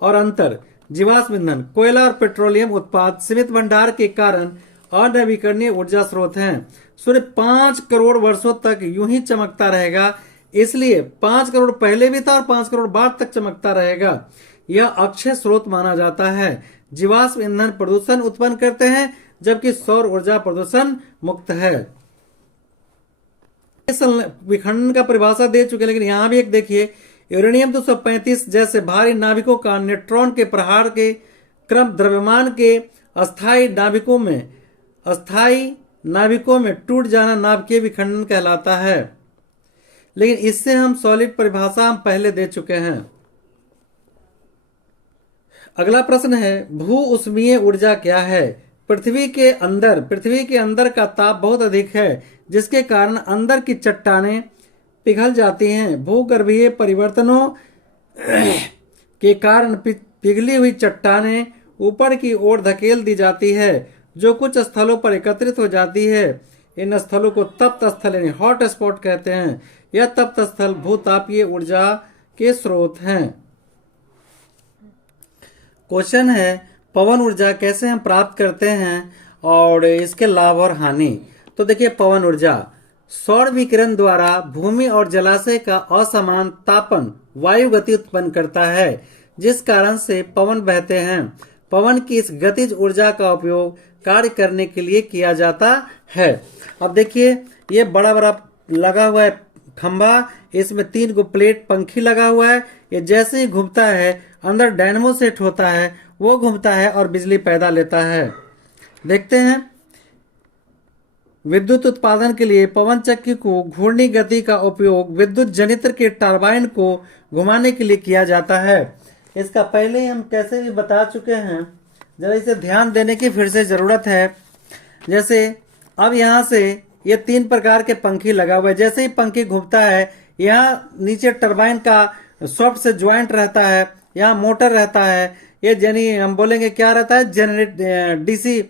और अंतर। जीवाश्म ईंधन, कोयला और पेट्रोलियम उत्पाद सीमित भंडार के कारण अनवीकरणीय ऊर्जा स्रोत हैं। सूर्य 5 करोड़ वर्षों तक यूं ही चमकता रहेगा, इसलिए 5 करोड़ पहले भी था और 5 करोड़ बाद तक चमकता रहेगा। यह अक्षय स्रोत माना जाता है। जीवाश्म ईंधन प्रदूषण उत्पन्न करते हैं, जबकि सौर ऊर्जा प्रदूषण मुक्त है। विखंडन का परिभाषा दे चुके, लेकिन यहां भी एक देखिए, यूरेनियम 235 जैसे भारी नाभिकों का न्यूट्रॉन के प्रहार के क्रम द्रव्यमान के अस्थायी नाभिकों में टूट जाना नाभिकीय विखंडन कहलाता है। लेकिन इससे हम सॉलिड परिभाषा हम पहले दे चुके हैं। अगला प्रश्न है, भू उष्मीय ऊर्जा क्या है? पृथ्वी के अंदर का ताप बहुत अधिक है, जिसके कारण अंदर की चट्टानें पिघल जाती हैं। भूगर्भीय परिवर्तनों के कारण पिघली हुई चट्टानें ऊपर की ओर धकेल दी जाती है, जो कुछ स्थलों पर एकत्रित हो जाती है। इन स्थलों को तप्त स्थल यानी हॉट स्पॉट कहते हैं। यह तप्त स्थल भूतापीय ऊर्जा के स्रोत हैं। क्वेश्चन है, पवन ऊर्जा कैसे हम प्राप्त करते हैं और इसके लाभ और हानि। तो देखिए, पवन ऊर्जा सौर विकिरण द्वारा भूमि और जलाशय का असमान तापन वायु गति उत्पन्न करता है, जिस कारण से पवन बहते हैं। पवन की इस गतिज ऊर्जा का उपयोग कार्य करने के लिए किया जाता है। अब देखिए, ये बड़ा बड़ा लगा हुआ है खंभा, इसमें 3 गो प्लेट पंखी लगा हुआ है। ये जैसे ही घूमता है, अंदर डायनेमो सेट होता है, वो घूमता है और बिजली पैदा लेता है। देखते हैं, विद्युत उत्पादन के लिए पवन चक्की को घूर्णी गति का उपयोग विद्युत जनित्र के टरबाइन को घुमाने के लिए किया जाता है। इसका पहले ही हम कैसे भी बता चुके हैं, जरा इसे ध्यान देने की फिर से जरूरत है। जैसे अब यहाँ से ये 3 प्रकार के पंखी लगा हुआ है। जैसे ही पंखी घूमता है, यहाँ नीचे टरबाइन का सॉफ्ट से ज्वाइंट रहता है, यहाँ मोटर रहता है। ये यानी हम बोलेंगे क्या रहता है, डीसी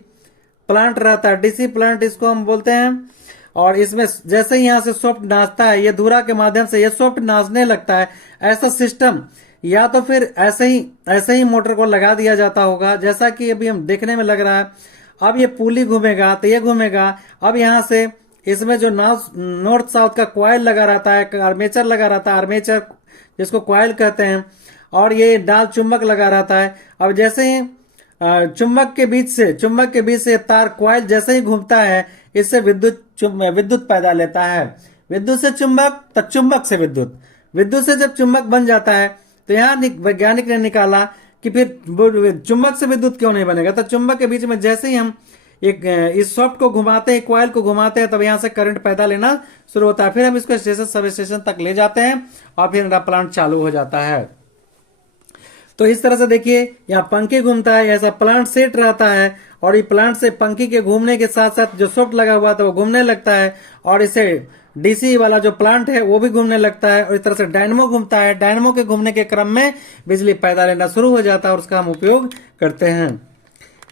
प्लांट रहता है। डीसी प्लांट इसको हम बोलते हैं। और इसमें जैसे ही यहाँ से सॉफ्ट नाचता है, ये धुरा के माध्यम से ये सॉफ्ट नाचने लगता है। ऐसा सिस्टम या तो फिर ऐसे ही मोटर को लगा दिया जाता होगा, जैसा कि अभी हम देखने में लग रहा है। अब ये पुली घूमेगा तो ये घूमेगा। अब यहाँ से इसमें जो नॉर्थ साउथ का कॉइल लगा रहता है, आर्मेचर लगा रहता है, आर्मेचर जिसको कॉइल कहते हैं, और ये डाल चुंबक लगा रहता है। अब जैसे ही चुंबक के बीच से तार कॉइल जैसे ही घूमता है, इससे विद्युत पैदा लेता है। विद्युत से चुंबक, तो चुंबक से विद्युत से जब चुंबक बन जाता है, तो यहाँ वैज्ञानिक ने निकाला कि फिर चुंबक से विद्युत क्यों नहीं बनेगा। तो चुंबक के बीच में जैसे ही हम इस सॉफ्ट को घुमाते हैं, कॉइल को घुमाते हैं, तब यहाँ से करंट पैदा लेना शुरू होता है। फिर हम इसको सब स्टेशन तक ले जाते हैं और फिर हमारा प्लांट चालू हो जाता है। तो इस तरह से देखिए, यहाँ पंखी घूमता है, ऐसा प्लांट सेट रहता है, और ये प्लांट से पंखी के घूमने के साथ साथ जो सॉफ्ट लगा हुआ था वो घूमने लगता है, और इसे डीसी वाला जो प्लांट है वो भी घूमने लगता है, और इस तरह से डायनेमो घूमता है। डायनेमो के घूमने के क्रम में बिजली पैदा लेना शुरू हो जाता है और उसका हम उपयोग करते हैं।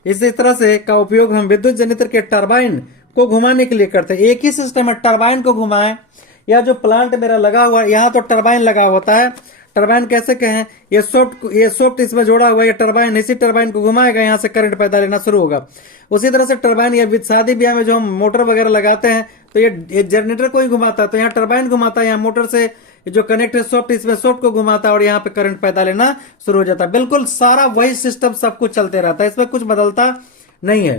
इसी तरह से का उपयोग हम विद्युत जनित्र के टरबाइन को घुमाने के लिए करते हैं। एक ही सिस्टम है, टरबाइन को घुमाएं, या जो प्लांट मेरा लगा हुआ है, यहाँ तो टरबाइन लगा होता है। टरबाइन कैसे कहें, ये सॉफ्ट इसमें जोड़ा हुआ है, ये टरबाइन, इसी टरबाइन को घुमाएगा, यहाँ से करंट पैदा लेना शुरू होगा। उसी तरह से टरबाइन या शादी ब्याह में जो हम मोटर वगैरह लगाते हैं, तो ये जनरेटर को ही घुमाता है, तो यहाँ टरबाइन घुमाता है, यहाँ मोटर से जो कनेक्ट है सॉफ्ट, इसमें सॉफ्ट को घुमाता है और यहाँ पे करंट पैदा लेना शुरू हो जाता है। बिल्कुल सारा वही सिस्टम सब कुछ चलते रहता है, इसमें कुछ बदलता नहीं है।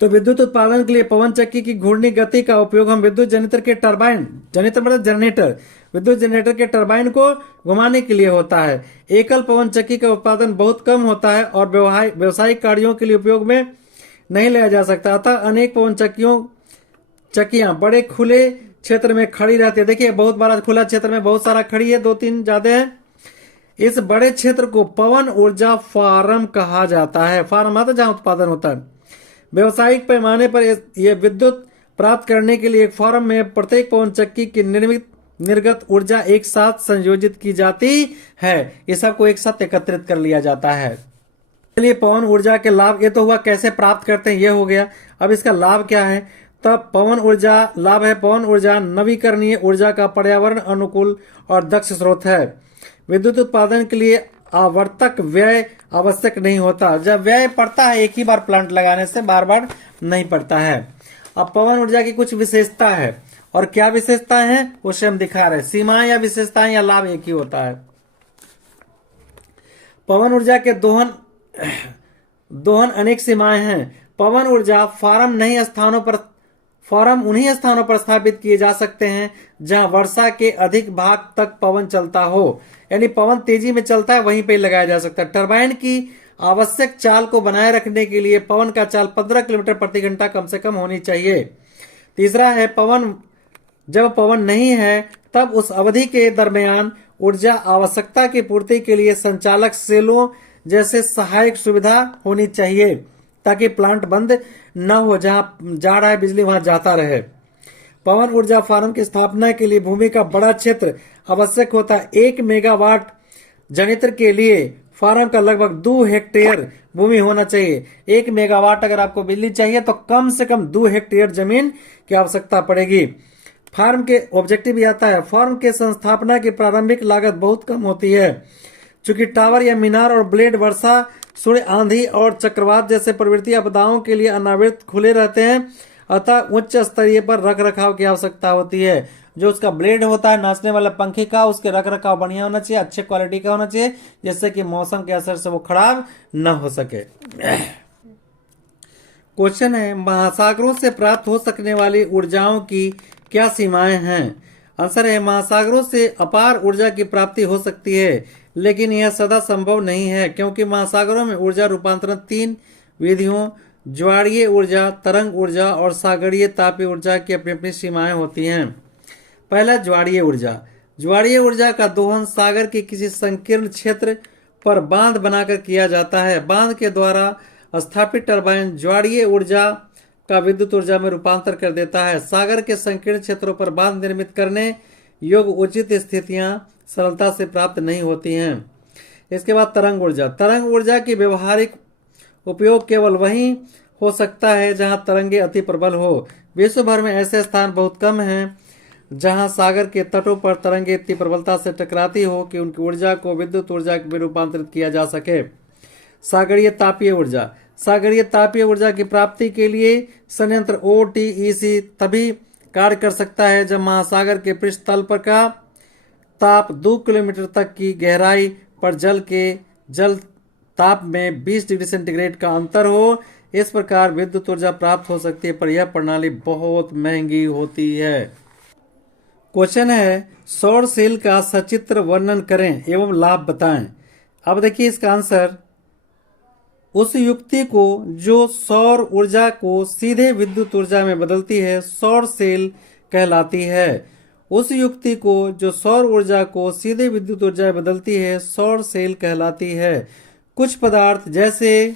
तो विद्युत उत्पादन के लिए पवन चक्की की घूर्णी गति का उपयोग हम विद्युत जनित्र के टरबाइन, जनित्र मतलब जनरेटर, विद्युत जनरेटर के टरबाइन को घुमाने के लिए होता है। एकल पवन चक्की का उत्पादन बहुत कम होता है और व्यावसायिक कार्यों के लिए उपयोग में नहीं लाया जा सकता। अतः अनेक पवन चक्कियां बड़े खुले क्षेत्र में खड़ी रहती है। देखिए बहुत बड़ा खुला क्षेत्र में बहुत सारा खड़ी है, 2-3 ज्यादा है। इस बड़े क्षेत्र को पवन ऊर्जा फार्म कहा जाता है। फार्म मतलब जहां उत्पादन होता है। व्यवसायिक पैमाने पर यह विद्युत प्राप्त करने के लिए एक फार्म में प्रत्येक पवन चक्की की निर्गत ऊर्जा एक साथ संयोजित की जाती है। ये सबको एक साथ एकत्रित कर लिया जाता है। चलिए पवन ऊर्जा के लाभ, ये तो हुआ कैसे प्राप्त करते हैं, ये हो गया। अब इसका लाभ क्या है? तब पवन ऊर्जा लाभ है, पवन ऊर्जा नवीकरणीय ऊर्जा का पर्यावरण अनुकूल और दक्ष स्रोत है। विद्युत उत्पादन के लिए आवर्तक व्यय आवश्यक नहीं होता। जब व्यय पड़ता है एक ही बार प्लांट लगाने से, बार बार नहीं पड़ता है। अब पवन ऊर्जा की कुछ विशेषता है, और क्या विशेषताएं हैं उसे हम दिखा रहे हैं। सीमाएं या विशेषताएं या लाभ एक ही होता है। पवन ऊर्जा के दोहन अनेक सीमाएं हैं। पवन ऊर्जा फार्म उन्हीं स्थानों पर स्थापित किए जा सकते हैं जहां वर्षा के अधिक भाग तक पवन चलता हो, यानी पवन तेजी में चलता है वहीं पे लगाया जा सकता है। टरबाइन की आवश्यक चाल को बनाए रखने के लिए पवन का चाल 15 किलोमीटर प्रति घंटा कम से कम होनी चाहिए। तीसरा है जब पवन नहीं है तब उस अवधि के दरमियान ऊर्जा आवश्यकता की पूर्ति के लिए संचालक सेलों जैसे सहायक सुविधा होनी चाहिए, ताकि प्लांट बंद न हो, जहां जा रहा है बिजली वहां जाता रहे। पवन ऊर्जा फार्म की स्थापना के लिए भूमि का बड़ा क्षेत्र आवश्यक होता है। 1 मेगावाट जनित्र के लिए फार्म का लगभग 2 हेक्टेयर भूमि होना चाहिए। 1 मेगावाट अगर आपको बिजली चाहिए तो कम से कम 2 हेक्टेयर जमीन की आवश्यकता पड़ेगी। फार्म के ऑब्जेक्टिव भी आता है। फार्म के संस्थापना की प्रारंभिक लागत बहुत कम होती है, चूंकि टावर या मीनार और ब्लेड वर्षा, सूर्य, आंधी और चक्रवात जैसे प्रवृत्ति आपदाओं के लिए अनावृत खुले रहते हैं। अतः उच्च स्तरीय पर रख रखाव की आवश्यकता होती है। जो उसका ब्लेड होता है नाचने वाला पंखे का, उसके रख रखाव बढ़िया होना चाहिए, अच्छे क्वालिटी का होना चाहिए, जिससे कि मौसम के असर से वो खराब न हो सके। क्वेश्चन है, महासागरों से प्राप्त हो सकने वाली ऊर्जाओं की क्या सीमाएं हैं? आंसर है, महासागरों से अपार ऊर्जा की प्राप्ति हो सकती है, लेकिन यह सदा संभव नहीं है, क्योंकि महासागरों में ऊर्जा रूपांतरण 3 विधियों ज्वारीय ऊर्जा, तरंग ऊर्जा और सागरीय तापीय ऊर्जा की अपनी अपनी सीमाएं होती हैं। पहला, ज्वारीय ऊर्जा। ज्वारीय ऊर्जा का दोहन सागर के किसी संकीर्ण क्षेत्र पर बांध बनाकर किया जाता है। बांध के द्वारा स्थापित टरबाइन ज्वारीय ऊर्जा का विद्युत ऊर्जा में रूपांतर कर देता है। सागर के संकीर्ण क्षेत्रों पर बांध निर्मित करने योग्य उचित स्थितियां सरलता से प्राप्त नहीं होती हैं। इसके बाद तरंग ऊर्जा। तरंग ऊर्जा की व्यवहारिक उपयोग केवल वहीं हो सकता है जहां तरंगे अति प्रबल हो। विश्व भर में ऐसे स्थान बहुत कम हैं जहां सागर के तटों पर तरंगे इतनी प्रबलता से टकराती हो कि उनकी ऊर्जा को विद्युत ऊर्जा में रूपांतरित किया जा सके। सागरीय तापीय ऊर्जा। सागरीय तापीय ऊर्जा की प्राप्ति के लिए संयंत्र OTEC तभी कार्य कर सकता है जब महासागर के पृष्ठ तल पर का ताप 2 किलोमीटर तक की गहराई पर जल ताप में 20 डिग्री सेंटीग्रेड का अंतर हो। इस प्रकार विद्युत ऊर्जा प्राप्त हो सकती है, पर यह प्रणाली बहुत महंगी होती है। क्वेश्चन है, सौर सेल का सचित्र वर्णन करें एवं लाभ बताएं। अब देखिए इसका आंसर, उस युक्ति को जो सौर ऊर्जा को सीधे विद्युत ऊर्जा में बदलती है सौर सेल कहलाती है। उस युक्ति को जो सौर ऊर्जा को सीधे विद्युत ऊर्जा में बदलती है सौर सेल कहलाती है। कुछ पदार्थ जैसे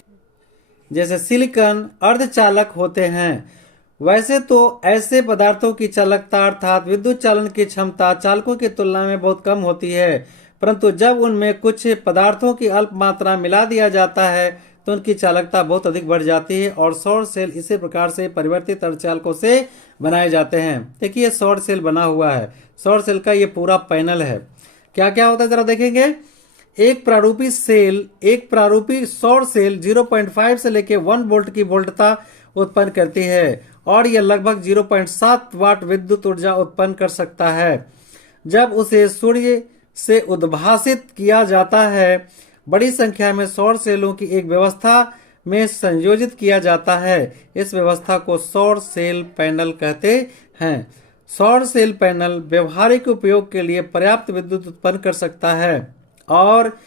सिलिकॉन अर्धचालक होते हैं। वैसे तो ऐसे पदार्थों की चालकता अर्थात विद्युत चालन की क्षमता चालकों की तुलना में बहुत कम होती है, परंतु जब उनमें कुछ पदार्थों की अल्प मात्रा मिला दिया जाता है तो उनकी चालकता बहुत अधिक बढ़ जाती है, और सौर सेल इसी प्रकार से परिवर्तित अर्धचालकों से बनाए जाते हैं। देखिए सौर सेल बना हुआ है, सौर सेल का ये पूरा पैनल है। क्या क्या होता है जरा देखेंगे। एक प्रारूपी सौर सेल 0.5 से लेकर 1 वोल्ट की वोल्टता उत्पन्न करती है, और यह लगभग 0.7 वाट विद्युत ऊर्जा उत्पन्न कर सकता है। जब उसे सूर्य से उद्भासित किया जाता है, बड़ी संख्या में सौर सेलों की एक व्यवस्था में संयोजित किया जाता है। इस व्यवस्था को सौर सेल पैनल कहते हैं। सौर सेल पैनल व्यवहारिक उपयोग के लिए पर्याप्त विद्युत उत्पन्न कर सकता है, और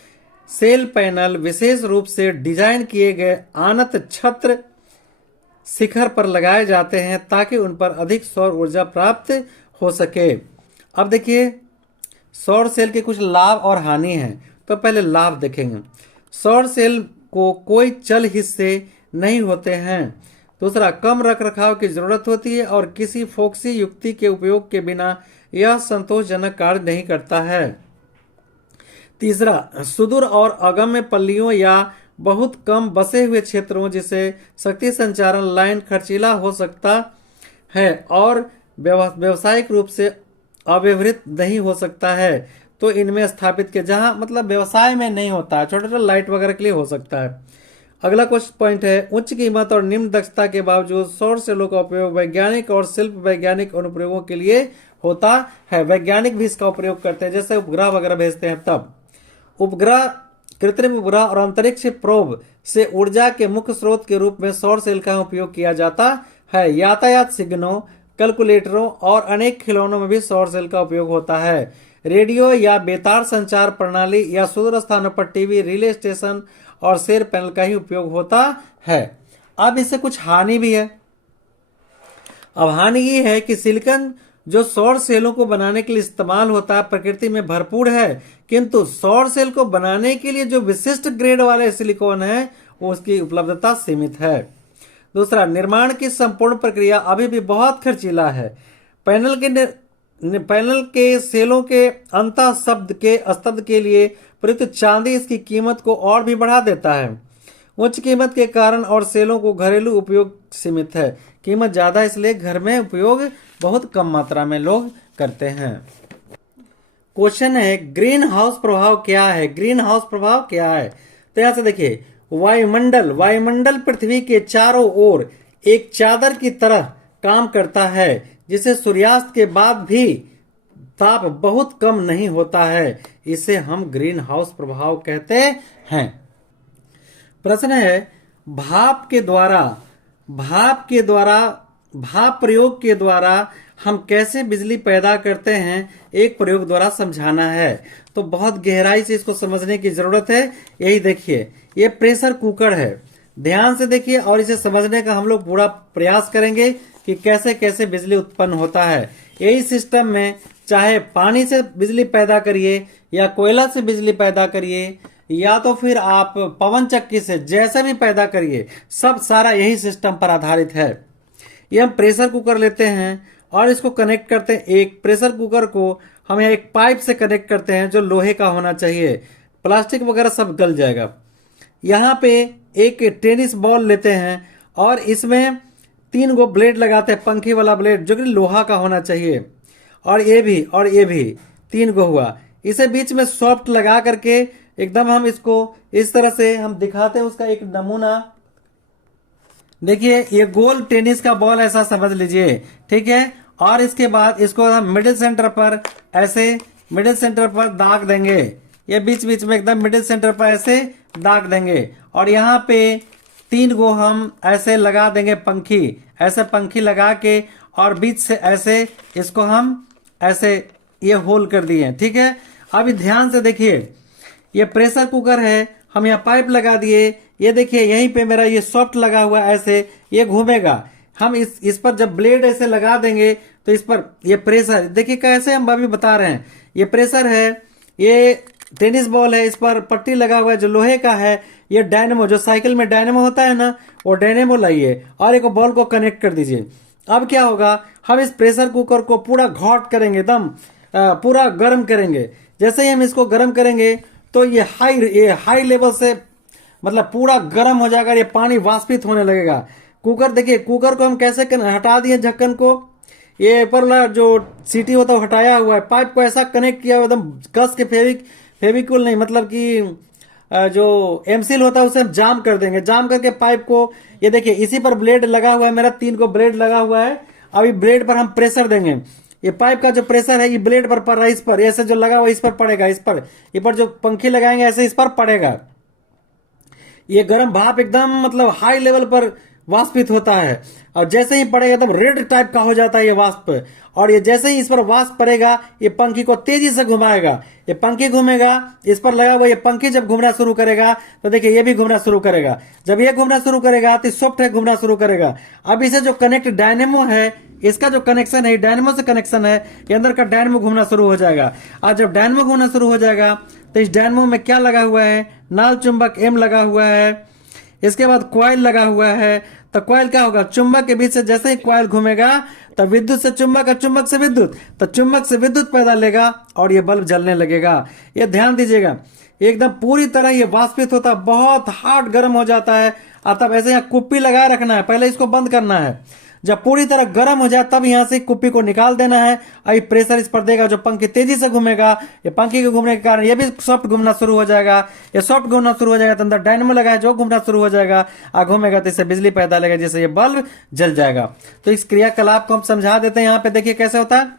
सेल पैनल विशेष रूप से डिजाइन किए गए आनत छत्र शिखर पर लगाए जाते हैं ताकि उन पर अधिक सौर ऊर्जा प्राप्त हो सके। अब देखिए सौर सेल के कुछ लाभ और हानि हैं। तो पहले लाभ देखेंगे। सौर सेल को कोई चल हिस्से नहीं होते हैं। दूसरा, कम रखरखाव की जरूरत होती है और किसी फोक्सी युक्ति के उपयोग के बिना यह संतोषजनक कार्य नहीं करता है। तीसरा, सुदूर और अगम्य पल्लियों या बहुत कम बसे हुए क्षेत्रों जिसे शक्ति संचारण लाइन खर्चीला हो सकता है और व्यवसायिक रूप से अव्यवहृत नहीं हो सकता है, तो इनमें स्थापित के जहां मतलब व्यवसाय में नहीं होता है, छोटे छोटे लाइट वगैरह के लिए हो सकता है। अगला क्वेश्चन पॉइंट है, उच्च कीमत और निम्न दक्षता के बावजूद सौर सेलों का उपयोग वैज्ञानिक और शिल्प वैज्ञानिक अनुप्रयोगों के लिए होता है। वैज्ञानिक भी इसका उपयोग करते हैं, जैसे उपग्रह वगैरह भेजते हैं तब। उपग्रह, कृत्रिम उपग्रह और अंतरिक्ष प्रोब से ऊर्जा के मुख्य स्रोत के रूप में सौर सेल का उपयोग किया जाता है। यातायात सिग्नलों, कैलकुलेटरों और अनेक खिलौनों में भी सौर सेल का उपयोग होता है। रेडियो या बेतार संचार प्रणाली या सुदूर स्थानों पर टीवी, रिले स्टेशन और सौर पैनल का ही उपयोग होता है। अब इससे कुछ हानि भी है। अब हानि ये है कि सिलिकॉन जो सौर सेलों को बनाने के लिए इस्तेमाल होता है प्रकृति में भरपूर है, किंतु सौर सेल को बनाने के लिए जो विशिष्ट ग्रेड वाले सिलिकॉन है उसकी उपलब्धता सीमित है। दूसरा, निर्माण की संपूर्ण प्रक्रिया अभी भी बहुत खर्चीला है। पैनल के सेलों के अंतः शब्द के स्तब्ध के लिए प्रयुक्त चांदी इसकी कीमत को और भी बढ़ा देता है। उच्च कीमत के कारण और सेलों को घरेलू उपयोग सीमित है। कीमत ज्यादा इसलिए घर में उपयोग बहुत कम मात्रा में लोग करते हैं। क्वेश्चन है, ग्रीन हाउस प्रभाव क्या है? ग्रीन हाउस प्रभाव क्या है? तो यहां से देखिए, वायुमंडल पृथ्वी के चारों ओर एक चादर की तरह काम करता है जिसे सूर्यास्त के बाद भी ताप बहुत कम नहीं होता है। इसे हम ग्रीन हाउस प्रभाव कहते हैं। प्रश्न है, भाप प्रयोग के द्वारा हम कैसे बिजली पैदा करते हैं, एक प्रयोग द्वारा समझाना है। तो बहुत गहराई से इसको समझने की जरूरत है। यही देखिए, ये प्रेशर कुकर है, ध्यान से देखिए और इसे समझने का हम लोग पूरा प्रयास करेंगे कि कैसे कैसे बिजली उत्पन्न होता है। यही सिस्टम में चाहे पानी से बिजली पैदा करिए या कोयला से बिजली पैदा करिए या तो फिर आप पवन चक्की से, जैसे भी पैदा करिए, सब सारा यही सिस्टम पर आधारित है। ये हम प्रेशर कुकर लेते हैं और इसको कनेक्ट करते हैं। एक प्रेशर कुकर को हम एक पाइप से कनेक्ट करते हैं जो लोहे का होना चाहिए, प्लास्टिक वगैरह सब गल जाएगा। यहाँ पे एक टेनिस बॉल लेते हैं और इसमें 3 गो ब्लेड लगाते हैं, पंखी वाला ब्लेड जो कि लोहा का होना चाहिए, और ये भी 3 गो हुआ। इसे बीच में सॉफ्ट लगा करके एकदम हम इसको इस तरह से हम दिखाते हैं। उसका एक नमूना देखिए, ये गोल टेनिस का बॉल ऐसा समझ लीजिए, ठीक है। और इसके बाद इसको हम मिडिल सेंटर पर दाग देंगे। ये बीच बीच में एकदम मिडिल सेंटर पर ऐसे दाग देंगे और यहाँ पे 3 गो हम ऐसे लगा देंगे पंखी लगा के, और बीच से ऐसे इसको हम ऐसे ये होल कर दिए, ठीक है। अभी ध्यान से देखिए, ये प्रेशर कुकर है, हम यहाँ पाइप लगा दिए। ये देखिए यहीं पे मेरा ये सॉफ्ट लगा हुआ ऐसे ये घूमेगा। हम इस पर जब ब्लेड ऐसे लगा देंगे तो इस पर ये प्रेशर देखिए कैसे हम अभी बता रहे हैं। ये प्रेशर है, ये टेनिस बॉल है, इस पर पट्टी लगा हुआ है जो लोहे का है। ये डायनेमो, जो साइकिल में डायनेमो होता है ना, वो डायनेमो लाइए और एक बॉल को कनेक्ट कर दीजिए। अब क्या होगा, हम इस प्रेशर कुकर को पूरा घॉट करेंगे, एकदम पूरा गर्म करेंगे। जैसे ही हम इसको गर्म करेंगे तो ये हाई लेवल से मतलब पूरा गर्म हो जाएगा, ये पानी वाष्पित होने लगेगा। कुकर देखिए, कुकर को हम कैसे हटा दिए ढक्कन को, ये ऊपर जो सीटी होता है हटाया हुआ है, पाइप को ऐसा कनेक्ट किया हुआ एकदम कस के, फेविकोल नहीं, मतलब कि जो एमसील होता है उसे हम जाम कर देंगे। जाम करके पाइप को, ये देखिए इसी पर ब्लेड लगा हुआ है, मेरा 3 को ब्लेड लगा हुआ है। अभी ब्लेड पर हम प्रेशर देंगे, ये पाइप का जो प्रेशर है ये ब्लेड पर पड़ रहा है, इस पर ऐसे जो लगा हुआ इस पर पड़ेगा, इस पर जो पंखी लगाएंगे ऐसे इस पर पड़ेगा। ये गर्म भाप एकदम मतलब हाई लेवल पर वाष्पित होता है, और जैसे ही पड़ेगा एकदम रेड टाइप का हो जाता है ये वाष्प। और ये जैसे ही इस पर वाष्प पड़ेगा, ये पंखी को तेजी से घुमाएगा। ये पंखी घूमेगा, इस पर लगा हुआ ये पंखी जब घूमना शुरू करेगा तो देखिए ये भी घूमना शुरू करेगा। जब ये घूमना शुरू करेगा तो सॉफ्ट है घूमना शुरू करेगा। अब इसे जो कनेक्ट डायनेमो है, इसका जो कनेक्शन है डायनेमो से कनेक्शन है, ये अंदर का डायनेमो घूमना शुरू हो जाएगा। और जब डायनेमो घूमना शुरू हो जाएगा तो इस डायनेमो में क्या लगा हुआ है, नाल चुंबक एम लगा हुआ है। इसके बाद कॉइल लगा हुआ है। तो कॉइल क्या होगा, चुंबक के बीच से जैसे ही कॉइल घूमेगा तो विद्युत से चुंबक और चुंबक से विद्युत, तो चुंबक से विद्युत पैदा लेगा और ये बल्ब जलने लगेगा। ये ध्यान दीजिएगा, एकदम पूरी तरह ये वाष्पित होता है, बहुत हार्ड गर्म हो जाता है। और तब ऐसे यहाँ कुप्पी लगाए रखना है, पहले इसको बंद करना है। जब पूरी तरह गर्म हो जाए तब यहाँ से कुप्पी को निकाल देना है। और प्रेशर इस पर देगा, जो पंखी तेजी से घूमेगा, ये पंखी के घूमने के कारण ये भी सॉफ्ट घूमना शुरू हो जाएगा। ये सॉफ्ट घूमना शुरू हो जाएगा तो अंदर डायनेमो लगा है जो घूमना शुरू हो जाएगा, और घूमेगा तो इससे बिजली पैदा लगेगा, जिससे ये बल्ब जल जाएगा। तो इस क्रियाकलाप को हम समझा देते हैं। यहाँ पे देखिए कैसे होता है।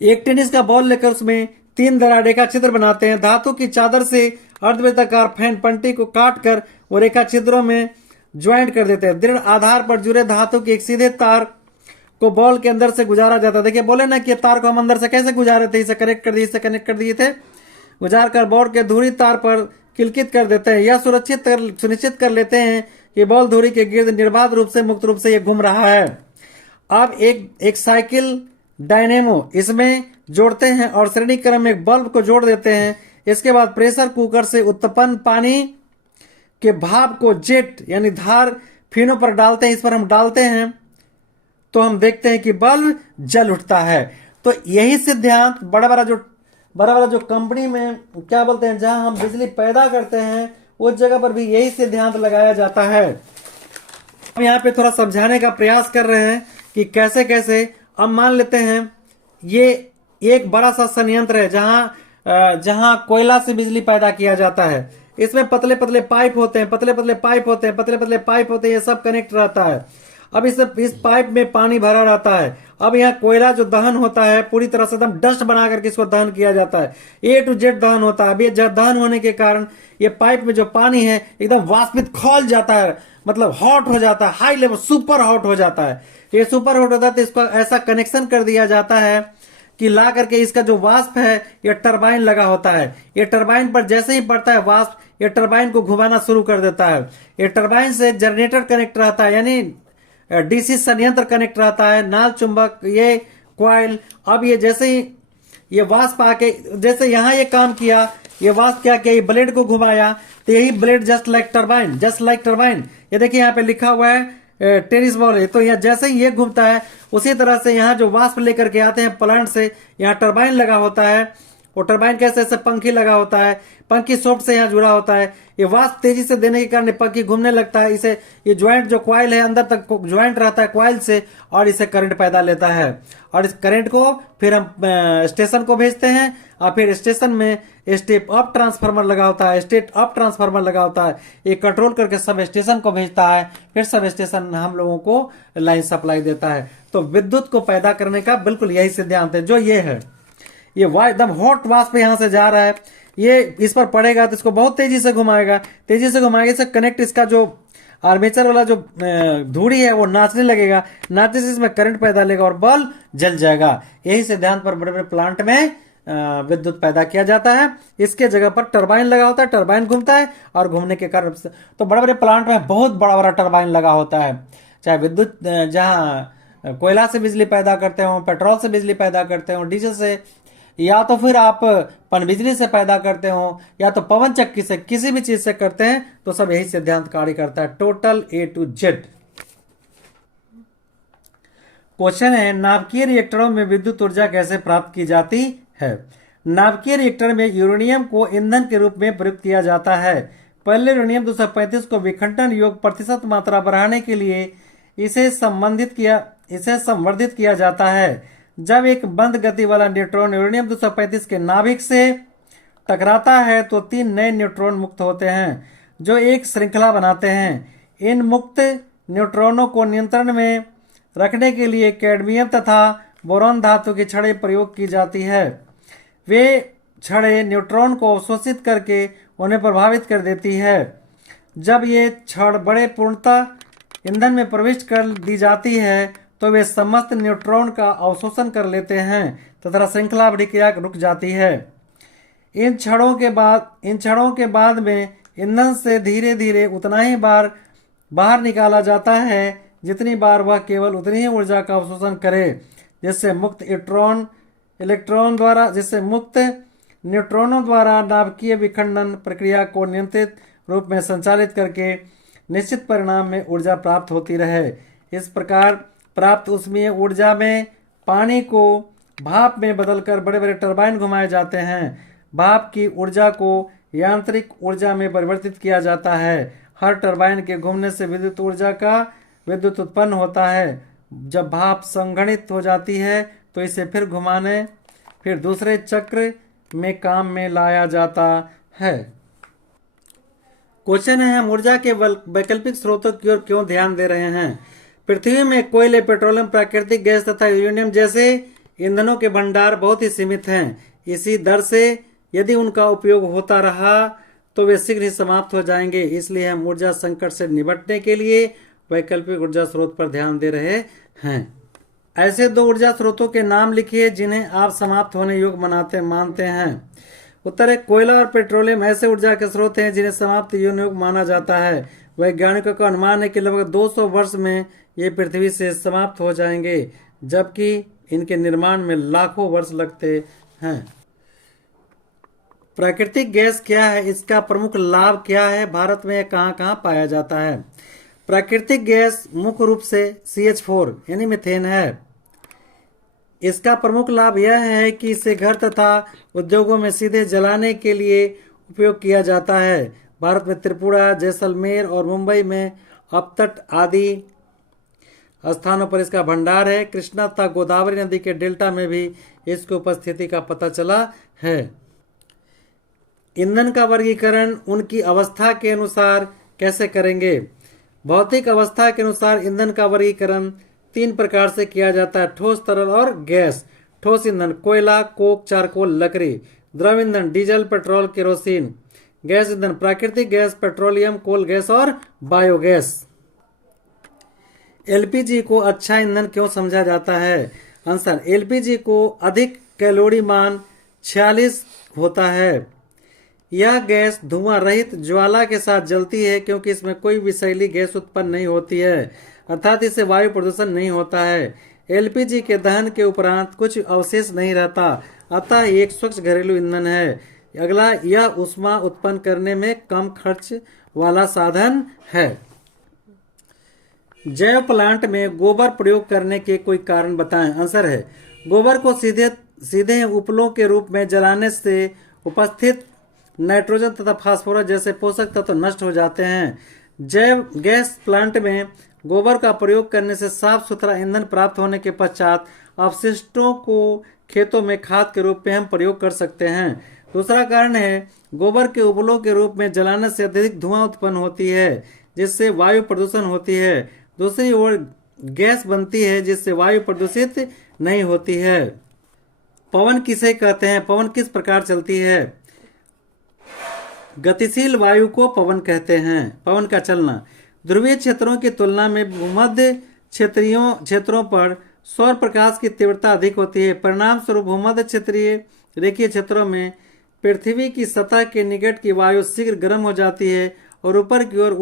एक टेनिस का बॉल लेकर उसमें 3 रेखा छिद्र बनाते हैं। धातु की चादर से अर्धवृत्ताकार फैन पंटी को काट कर वो रेखा छिद्रों में ज्वाइंट कर देते हैं। दृढ़ आधार पर जुड़े धातु के एक सीधे तार को बॉल के अंदर से गुजारा जाता है। देखिए बोले ना कि तार को हम अंदर से कैसे गुजारे थे, इसे कनेक्ट कर दिए, इसे कनेक्ट कर दिए थे, गुजार कर बॉल के धुरी तार पर किलकित कर देते हैं। यह सुनिश्चित कर लेते हैं कि बॉल धुरी के गिर्द निर्बाध रूप से मुक्त रूप से ये घूम रहा है। अब एक साइकिल डायनेमो इसमें जोड़ते हैं और श्रेणी क्रम में एक बल्ब को जोड़ देते हैं। इसके बाद प्रेशर कुकर से उत्पन्न पानी के भाप को जेट यानी धार फिनों पर डालते हैं। इस पर हम डालते हैं तो हम देखते हैं कि बल्ब जल उठता है। तो यही सिद्धांत बड़ा बड़ा जो कंपनी में क्या बोलते हैं, जहां हम बिजली पैदा करते हैं उस जगह पर भी यही सिद्धांत लगाया जाता है। हम यहाँ पे थोड़ा समझाने का प्रयास कर रहे हैं कि कैसे कैसे। अब मान लेते हैं ये एक बड़ा सा संयंत्र है जहां कोयला से बिजली पैदा किया जाता है। इसमें पतले पतले पाइप होते हैं, पतले पतले पाइप होते हैं, ये सब कनेक्ट रहता है। अब इस पाइप में पानी भरा रहता है। अब यहाँ कोयला जो दहन होता है पूरी तरह से एकदम डस्ट बना करके इसको दहन किया जाता है, A to Z दहन होता है। अब ये दहन होने के कारण ये पाइप में जो पानी है एकदम वाष्पित खौल जाता है, मतलब हॉट हो जाता है, हाई लेवल सुपर हॉट हो जाता है। ये सुपर हॉट होता है तो इसको ऐसा कनेक्शन कर दिया जाता है कि ला करके इसका जो वाष्प है ये टरबाइन लगा होता है। ये टरबाइन पर जैसे ही पड़ता है वाष्प, ये टरबाइन को घुमाना शुरू कर देता है। ये टरबाइन से जनरेटर कनेक्ट रहता है, यानी डीसी संयंत्र कनेक्ट रहता है, नाल चुंबक, ये कॉइल। अब ये जैसे ही ये वाष्प आके जैसे यहाँ ये काम किया, ये वाष्प क्या किया, ये ब्लेड को घुमाया तो यही ब्लेड जस्ट लाइक टरबाइन। ये देखिए यहाँ पे लिखा हुआ है टेनिस बॉल है। तो यहाँ जैसे ही ये घूमता है उसी तरह से यहाँ जो वाष्प लेकर के आते हैं प्लांट से, यहाँ टरबाइन लगा होता है। वो टरबाइन कैसे, ऐसे पंखी लगा होता है, पंखी सॉफ्ट से यहाँ जुड़ा होता है। ये वाष्प तेजी से देने के कारण पंखी घूमने लगता है। इसे ये ज्वाइंट जो कॉइल है अंदर तक ज्वाइंट रहता है कॉइल से, और इसे करंट पैदा लेता है। और इस करंट को फिर हम स्टेशन को भेजते हैं, और फिर स्टेशन में स्टेप अप ट्रांसफार्मर लगा होता है, स्टेट अप ट्रांसफार्मर लगा होता है। ये कंट्रोल करके सब स्टेशन को भेजता है, फिर सब स्टेशन हम लोगों को लाइन सप्लाई देता है। तो विद्युत को पैदा करने का बिल्कुल यही सिद्धांत है जो ये है। ये एकदम हॉट वाष्प यहाँ से जा रहा है, ये इस पर पड़ेगा तो इसको बहुत तेजी से घुमाएगा, से कनेक्ट इसका जो आर्मेचर वाला जो धुरी है वो नाचने लगेगा, नाचने से इसमें करंट पैदा लेगा और बल्ब जल जाएगा। यही सिद्धांत पर बड़े बड़े प्लांट में विद्युत पैदा किया जाता है। इसके जगह पर टरबाइन लगा होता है, टरबाइन घूमता है और घूमने के कारण तो बड़े बड़े प्लांट में बहुत बड़ा बड़ा टरबाइन लगा होता है। चाहे विद्युत जहाँ कोयला से बिजली पैदा करते हो, पेट्रोल से बिजली पैदा करते हो, डीजल से, या तो फिर आप पनबिजली से पैदा करते हो, या तो पवन चक्की से, किसी भी चीज से करते हैं, तो सब यही सिद्धांत कार्य करता है, total A to Z। Question है, नाभिकीय रिएक्टरों में विद्युत ऊर्जा कैसे प्राप्त की जाती है? नाभिकीय रिएक्टर में यूरेनियम को ईंधन के रूप में प्रयुक्त किया जाता है। पहले यूरेनियम 235 को विखंडन योग प्रतिशत मात्रा बढ़ाने के लिए इसे संवर्धित किया जाता है। जब एक बंद गति वाला न्यूट्रॉन यूरेनियम 235 के नाभिक से टकराता है तो 3 नए न्यूट्रॉन मुक्त होते हैं जो एक श्रृंखला बनाते हैं। इन मुक्त न्यूट्रॉनों को नियंत्रण में रखने के लिए कैडमियम तथा बोरॉन धातु की छड़ें प्रयोग की जाती है। वे छड़ें न्यूट्रॉन को अवशोषित करके उन्हें प्रभावित कर देती है। जब ये छड़ बड़े पूर्णता ईंधन में प्रविष्ट कर दी जाती है तो वे समस्त न्यूट्रॉन का अवशोषण कर लेते हैं तथा श्रृंखला अभिक्रिया रुक जाती है। इन क्षणों के बाद में ईंधन से धीरे धीरे उतना ही बार बाहर निकाला जाता है जितनी बार वह केवल उतनी ही ऊर्जा का अवशोषण करे जिससे मुक्त न्यूट्रॉनों द्वारा नाभिकीय विखंडन प्रक्रिया को नियंत्रित रूप में संचालित करके निश्चित परिणाम में ऊर्जा प्राप्त होती रहे। इस प्रकार प्राप्त ऊष्मीय ऊर्जा में पानी को भाप में बदलकर बड़े बड़े टरबाइन घुमाए जाते हैं। भाप की ऊर्जा को यांत्रिक ऊर्जा में परिवर्तित किया जाता है। हर टरबाइन के घूमने से विद्युत उत्पन्न होता है। जब भाप संघनित हो जाती है तो इसे फिर दूसरे चक्र में काम में लाया जाता है। क्वेश्चन है, हम ऊर्जा के वैकल्पिक स्रोतों की ओर क्यों ध्यान दे रहे हैं? पृथ्वी में कोयले, पेट्रोलियम, प्राकृतिक गैस तथा यूरेनियम जैसे ईंधनों के भंडार बहुत ही सीमित हैं। इसी दर से यदि उनका उपयोग होता रहा तो वे शीघ्र ही समाप्त हो जाएंगे। इसलिए हम ऊर्जा संकट से निपटने के लिए वैकल्पिक ऊर्जा स्रोत पर ध्यान दे रहे हैं। ऐसे 2 ऊर्जा स्रोतों के नाम लिखिए जिन्हें आप समाप्त होने योग्य मानते हैं। उत्तर है, कोयला और पेट्रोलियम ऐसे ऊर्जा के स्रोत हैं जिन्हें समाप्त योग्य माना जाता है। वैज्ञानिकों का अनुमान है कि लगभग 200 वर्ष में ये पृथ्वी से समाप्त हो जाएंगे, जबकि इनके निर्माण में लाखों वर्ष लगते हैं। प्राकृतिक गैस क्या है? इसका प्रमुख लाभ क्या है? भारत में कहां कहां पाया जाता है? प्राकृतिक गैस मुख्य रूप से CH4 यानी मीथेन है। इसका प्रमुख लाभ यह है कि इसे घर तथा उद्योगों में सीधे जलाने के लिए उपयोग किया जाता है। भारत में त्रिपुरा, जैसलमेर और मुंबई में अपतट आदि स्थानों पर इसका भंडार है। कृष्णा तथा गोदावरी नदी के डेल्टा में भी इसकी उपस्थिति का पता चला है। ईंधन का वर्गीकरण उनकी अवस्था के अनुसार कैसे करेंगे? भौतिक अवस्था के अनुसार ईंधन का वर्गीकरण 3 प्रकार से किया जाता है: ठोस, तरल और गैस। ठोस ईंधन कोयला, कोक, चारकोल, लकड़ी। द्रव ईंधन डीजल, पेट्रोल, केरोसिन। गैस ईंधन प्राकृतिक गैस, पेट्रोलियम, कोल गैस और बायोगैस। LPG को अच्छा ईंधन क्यों समझा जाता है? आंसर, LPG को अधिक कैलोरी मान 46 होता है। यह गैस धुआं रहित ज्वाला के साथ जलती है क्योंकि इसमें कोई विषैली गैस उत्पन्न नहीं होती है, अर्थात इससे वायु प्रदूषण नहीं होता है। LPG के दहन के उपरांत कुछ अवशेष नहीं रहता, अतः एक स्वच्छ घरेलू ईंधन है। अगला, यह ऊष्मा उत्पन्न करने में कम खर्च वाला साधन है। जैव प्लांट में गोबर प्रयोग करने के कोई कारण बताएं। आंसर है, गोबर को सीधे उपलों के रूप में जलाने से उपस्थित नाइट्रोजन तथा फास्फोरस जैसे पोषक तत्व नष्ट हो जाते हैं। जैव गैस प्लांट में गोबर का प्रयोग करने से साफ सुथरा ईंधन प्राप्त होने के पश्चात अपशिष्टों को खेतों में खाद के रूप में हम प्रयोग कर सकते हैं। दूसरा कारण है, गोबर के उपलों के रूप में जलाने से अत्यधिक धुआं उत्पन्न होती है जिससे वायु प्रदूषण होती है। दूसरी ओर गैस बनती है जिससे वायु प्रदूषित नहीं होती है। पवन किसे कहते हैं? पवन किस प्रकार चलती है? गतिशील वायु को पवन कहते हैं। पवन का चलना ध्रुवीय क्षेत्रों की तुलना में भूमध्य क्षेत्रों पर सौर प्रकाश की तीव्रता अधिक होती है। परिणाम स्वरूप भूमध्य क्षेत्रीय रेखीय क्षेत्रों में पृथ्वी की सतह के निकट की वायु शीघ्र गर्म हो जाती है और ऊपर की ओर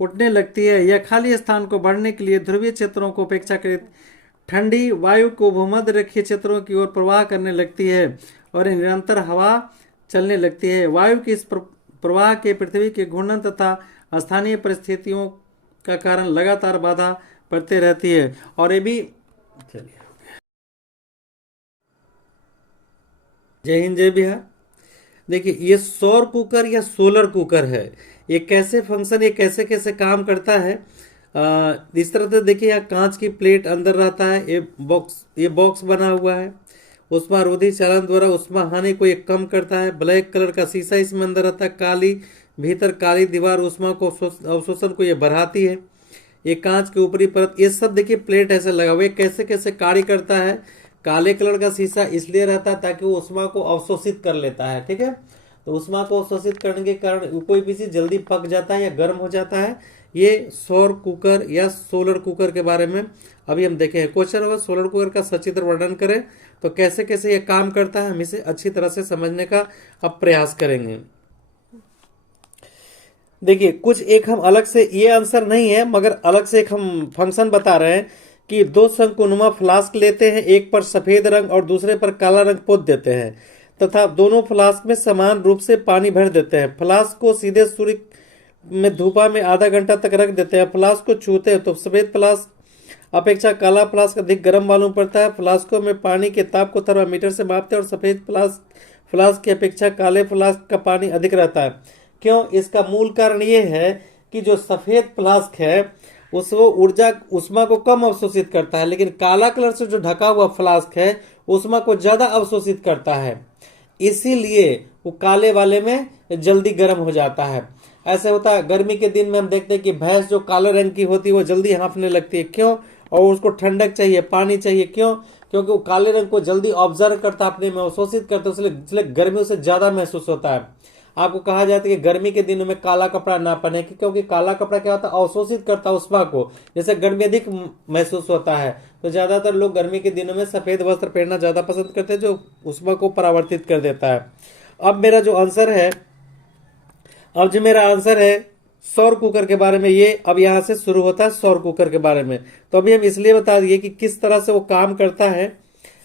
उठने लगती है। यह खाली स्थान को भरने के लिए ध्रुवीय क्षेत्रों को अपेक्षाकृत ठंडी वायु को भूमध्य रेखीय क्षेत्रों की ओर प्रवाह करने लगती है और निरंतर हवा चलने लगती है। वायु के इस प्रवाह के पृथ्वी के घूर्णन तथा स्थानीय परिस्थितियों का कारण लगातार बाधा पड़ती रहती है। और ये भी चलिए, जय हिंद, जय बिहार। देखिए, ये सौर कुकर या सोलर कुकर है। ये कैसे फंक्शन, ये कैसे कैसे काम करता है, इस तरह से देखिए, यहाँ कांच की प्लेट अंदर रहता है। ये बॉक्स बना हुआ है। उष्मारोधी चालन द्वारा उष्मा हानि को ये कम करता है। ब्लैक कलर का शीशा इसमें अंदर रहता है। भीतर काली दीवार उष्मा को अवशोषण को ये बढ़ाती है। ये कांच के ऊपरी परत, ये सब देखिए प्लेट ऐसे लगा हुआ है। कैसे कैसे कार्य करता है। काले कलर का शीशा इसलिए रहता है ताकि वो उष्मा को अवशोषित कर लेता है। ठीक है, तो उष्मा को अवशोषित करने के कारण कोई भी चीज जल्दी पक जाता है या गर्म हो जाता है, ये सौर कुकर या सोलर कुकर के बारे में अभी हम देखें। क्वेश्चन होगा सोलर कुकर का सचित्र वर्णन करें, तो कैसे कैसे ये काम करता है हम इसे अच्छी तरह से समझने का अब प्रयास करेंगे। देखिए कुछ एक हम अलग से, ये आंसर नहीं है मगर अलग से एक हम फंक्शन बता रहे हैं कि दो शंकुनुमा फ्लास्क लेते हैं, एक पर सफेद रंग और दूसरे पर काला रंग पोत देते हैं तथा दोनों फ्लास्क में समान रूप से पानी भर देते हैं। फ्लास्क को सीधे सूर्य में धूपा में आधा घंटा तक रख देते हैं। फ्लास्क को छूते हैं तो सफेद फ्लास्क अपेक्षा काला फ्लास्क अधिक गर्म मालूम पड़ता है। फ्लास्कों में पानी के ताप को थर्मामीटर से मापते हैं और सफेद फ्लास्क की अपेक्षा काले फ्लास्क का पानी अधिक रहता है। क्यों? इसका मूल कारण ये है कि जो सफेद फ्लास्क है वो ऊर्जा उष्मा को कम अवशोषित करता है, लेकिन काला कलर से जो ढका हुआ फ्लास्क है उष्मा को ज्यादा अवशोषित करता है, इसीलिए वो काले वाले में जल्दी गर्म हो जाता है। ऐसे होता है गर्मी के दिन में हम देखते हैं कि भैंस जो काले रंग की होती है वो जल्दी हाँफने लगती है। क्यों? और उसको ठंडक चाहिए, पानी चाहिए। क्यों? क्योंकि वो काले रंग को जल्दी ऑब्जर्व करता है, अपने में अवशोषित करता है, इसलिए गर्मी उसे ज्यादा महसूस होता है। आपको कहा जाता है कि गर्मी के दिनों में काला कपड़ा ना पहने, क्योंकि काला कपड़ा क्या होता है, अवशोषित करता है उष्मा को, जैसे गर्मी अधिक महसूस होता है। तो ज्यादातर लोग गर्मी के दिनों में सफेद वस्त्र पहनना ज्यादा पसंद करते हैं जो उष्मा को परावर्तित कर देता है। अब मेरा जो आंसर है सौर कुकर के बारे में, ये अब यहाँ से शुरू होता है सौर कुकर के बारे में। तो अभी हम इसलिए बता दिए कि किस तरह से वो काम करता है,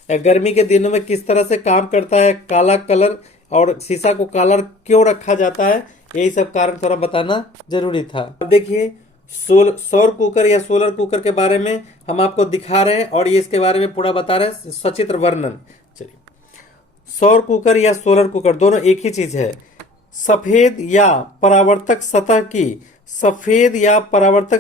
गर्मी के दिनों में किस तरह से काम करता है, काला कलर और शीशा को काला क्यों रखा जाता है, यही सब कारण थोड़ा बताना जरूरी था। अब देखिए सौर कुकर या सोलर कुकर के बारे में हम आपको दिखा रहे हैं और ये इसके बारे में पूरा बता रहे हैं, सचित्र वर्णन। चलिए, सौर कुकर या सोलर कुकर दोनों एक ही चीज है। सफेद या परावर्तक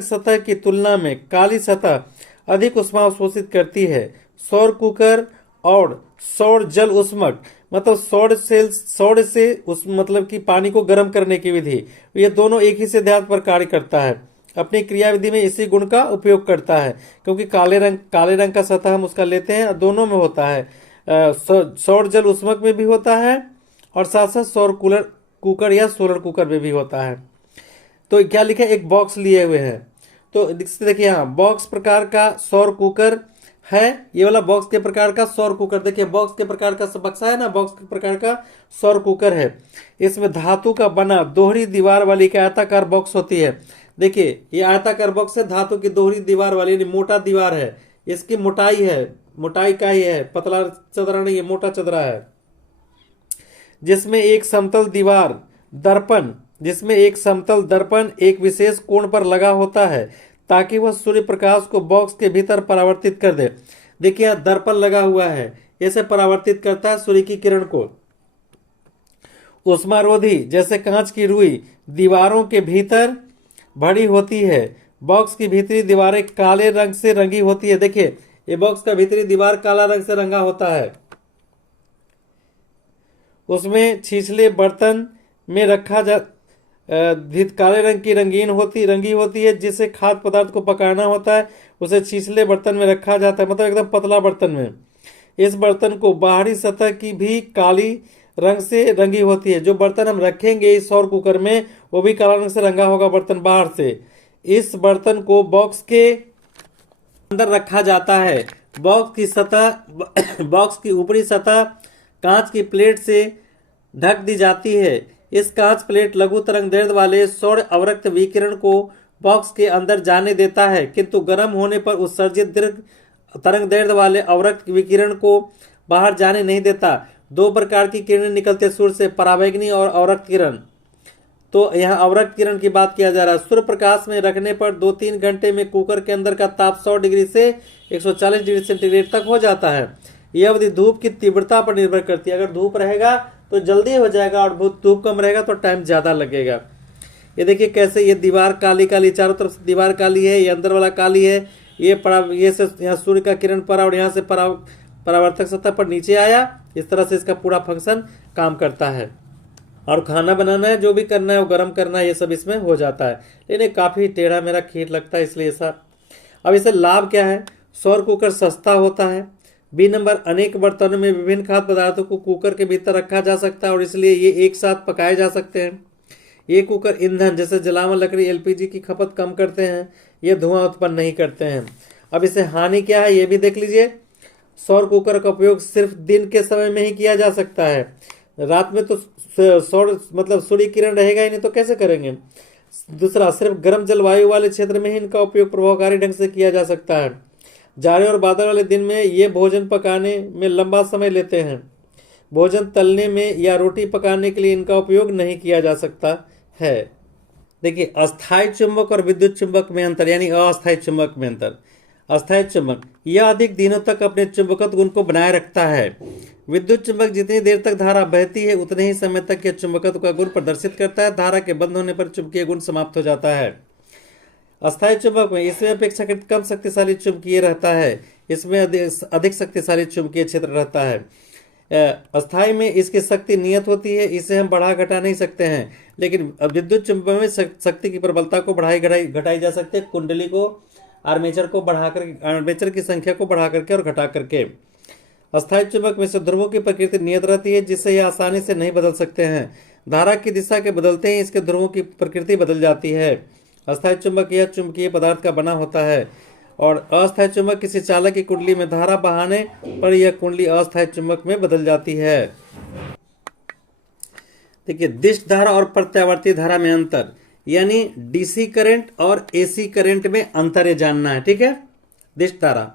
सतह की तुलना में काली सतह अधिक ऊष्मा अवशोषित करती है। सौर कुकर और सौर जल उष्मक मतलब सौर से उस मतलब कि पानी को गर्म करने की विधि, ये दोनों एक ही सिद्धांत पर कार्य करता है। अपनी क्रियाविधि में इसी गुण का उपयोग करता है, क्योंकि काले रंग का सतह हम उसका लेते हैं, दोनों में होता है। सौर जल उष्मक में भी होता है और साथ साथ सौर कुकर या सोलर कुकर में भी होता है। तो क्या लिखा है, एक बॉक्स लिए हुए हैं। तो देखिए यहाँ बॉक्स प्रकार का सौर कुकर है, ये वाला बॉक्स के प्रकार का सौर कुकर। देखिए बॉक्स के प्रकार का बक्सा है ना, बॉक्स के प्रकार का सौर कुकर है। इसमें धातु का बना दोहरी दीवार वाली एक आयताकार बॉक्स होती है। देखिए ये आयताकार बॉक्स है, धातु की दोहरी दीवार वाली, मोटा दीवार है, इसकी मोटाई का ही है, पतला चदरा नहीं है, मोटा चदरा है। जिसमें एक समतल दर्पण एक विशेष कोण पर लगा होता है ताकि वह सूर्य प्रकाश को बॉक्स के भीतर परावर्तित कर दे। देखिए यहाँ दर्पण लगा हुआ है, ऐसे परावर्तित करता है सूर्य की किरण को। उष्मारोधी जैसे कांच की रुई दीवारों के भीतर भरी होती है। बॉक्स की भीतरी दीवारें काले रंग से रंगी होती है। देखिए ये बॉक्स का भीतरी दीवार काला रंग से रंगा होता है। उसमें छिछले बर्तन में काले रंग की रंगी होती है, जिसे खाद्य पदार्थ को पकाना होता है, उसे छिछले बर्तन में रखा जाता है, मतलब एकदम पतला बर्तन में। इस बर्तन को बाहरी सतह की भी काली रंग से रंगी होती है। जो बर्तन हम रखेंगे इस सौर कुकर में वो भी काला रंग से रंगा होगा बर्तन बाहर से। इस बर्तन को बॉक्स के अंदर रखा जाता है। बॉक्स की ऊपरी सतह कांच की प्लेट से ढक दी जाती है। इस कांच प्लेट लघु तरंग दैर्ध्य वाले सौर अवरक्त विकिरण को बॉक्स के अंदर जाने देता है, किंतु गर्म होने पर उत्सर्जित दीर्घ तरंग दैर्ध्य वाले अवरक्त विकिरण को बाहर जाने नहीं देता। दो प्रकार की किरणें निकलते सूर्य से, पराबैंगनी और अवरक्त किरण। तो यहाँ अवरक्त किरण की बात किया जा रहा है। सूर्य प्रकाश में रखने पर 2-3 घंटे में कुकर के अंदर का ताप 100 डिग्री से 140 डिग्री सेंटीग्रेड तक हो जाता है। यह अवधि धूप की तीव्रता पर निर्भर करती है। अगर धूप रहेगा तो जल्दी हो जाएगा और धूप कम रहेगा तो टाइम ज्यादा लगेगा। ये देखिए कैसे ये दीवार काली चारों तरफ से दीवार काली है, ये अंदर वाला काली है, ये से यहाँ सूर्य का किरण पड़ा और यहाँ से परावर्तक सतह पर नीचे आया। इस तरह से इसका पूरा फंक्शन काम करता है। और खाना बनाना है, जो भी करना है वो गर्म करना है, ये सब इसमें हो जाता है। लेकिन काफी टेढ़ा मेरा खीर लगता है, इसलिए ऐसा। अब इसे लाभ क्या है, सौर कुकर सस्ता होता है। बी नंबर, अनेक बर्तनों में विभिन्न खाद्य पदार्थों को कुकर के भीतर रखा जा सकता है और इसलिए ये एक साथ पकाए जा सकते हैं। ये कुकर ईंधन जैसे जलावन लकड़ी एलपीजी की खपत कम करते हैं, ये धुआं उत्पन्न नहीं करते हैं। अब इसे हानि क्या है ये भी देख लीजिए। सौर कुकर का उपयोग सिर्फ दिन के समय में ही किया जा सकता है, रात में तो सौर मतलब सूर्य किरण रहेगा ही नहीं, तो कैसे करेंगे। दूसरा, सिर्फ गर्म जलवायु वाले क्षेत्र में ही इनका उपयोग प्रभावकारी ढंग से किया जा सकता है। जाड़े और बादल वाले दिन में ये भोजन पकाने में लंबा समय लेते हैं। भोजन तलने में या रोटी पकाने के लिए इनका उपयोग नहीं किया जा सकता है। देखिए, अस्थायी चुंबक और विद्युत चुंबक में अंतर, यानी अस्थायी चुंबक में अंतर। अस्थायी चुंबक यह अधिक दिनों तक अपने चुंबकत्व गुण को बनाए रखता है। विद्युत चुंबक जितनी देर तक धारा बहती है उतने ही समय तक यह चुंबकत्व का गुण प्रदर्शित करता है। धारा के बंद होने पर चुंबकीय गुण समाप्त हो जाता है। अस्थायी चुंबक में इसमें अपेक्षाकृत कम शक्तिशाली चुंबकीय रहता है, इसमें अधिक शक्तिशाली चुंबकीय क्षेत्र रहता है। अस्थायी में इसकी शक्ति नियत होती है, इसे हम बढ़ा घटा नहीं सकते हैं, लेकिन विद्युत चुंबक में शक्ति की प्रबलता को घटाई जा सकती है, कुंडली को, आर्मेचर को बढ़ाकर, आर्मेचर की संख्या को बढ़ा करके और घटा करके। अस्थायी चुंबक में से ध्रुवों की प्रकृति नियत रहती है, जिससे यह आसानी से नहीं बदल सकते हैं। धारा की दिशा के बदलते ही इसके ध्रुवों की प्रकृति बदल जाती है। अस्थायी चुंबक यह चुंबकीय पदार्थ का बना होता है, और अस्थायी चुंबक किसी चालक की कुंडली में धारा बहाने पर यह कुंडली अस्थायी चुंबक में बदल जाती है। देखिए, दिश धारा और प्रत्यावर्ती धारा में अंतर, यानी डीसी करंट और एसी करंट में अंतर जानना है। ठीक है। दिश धारा,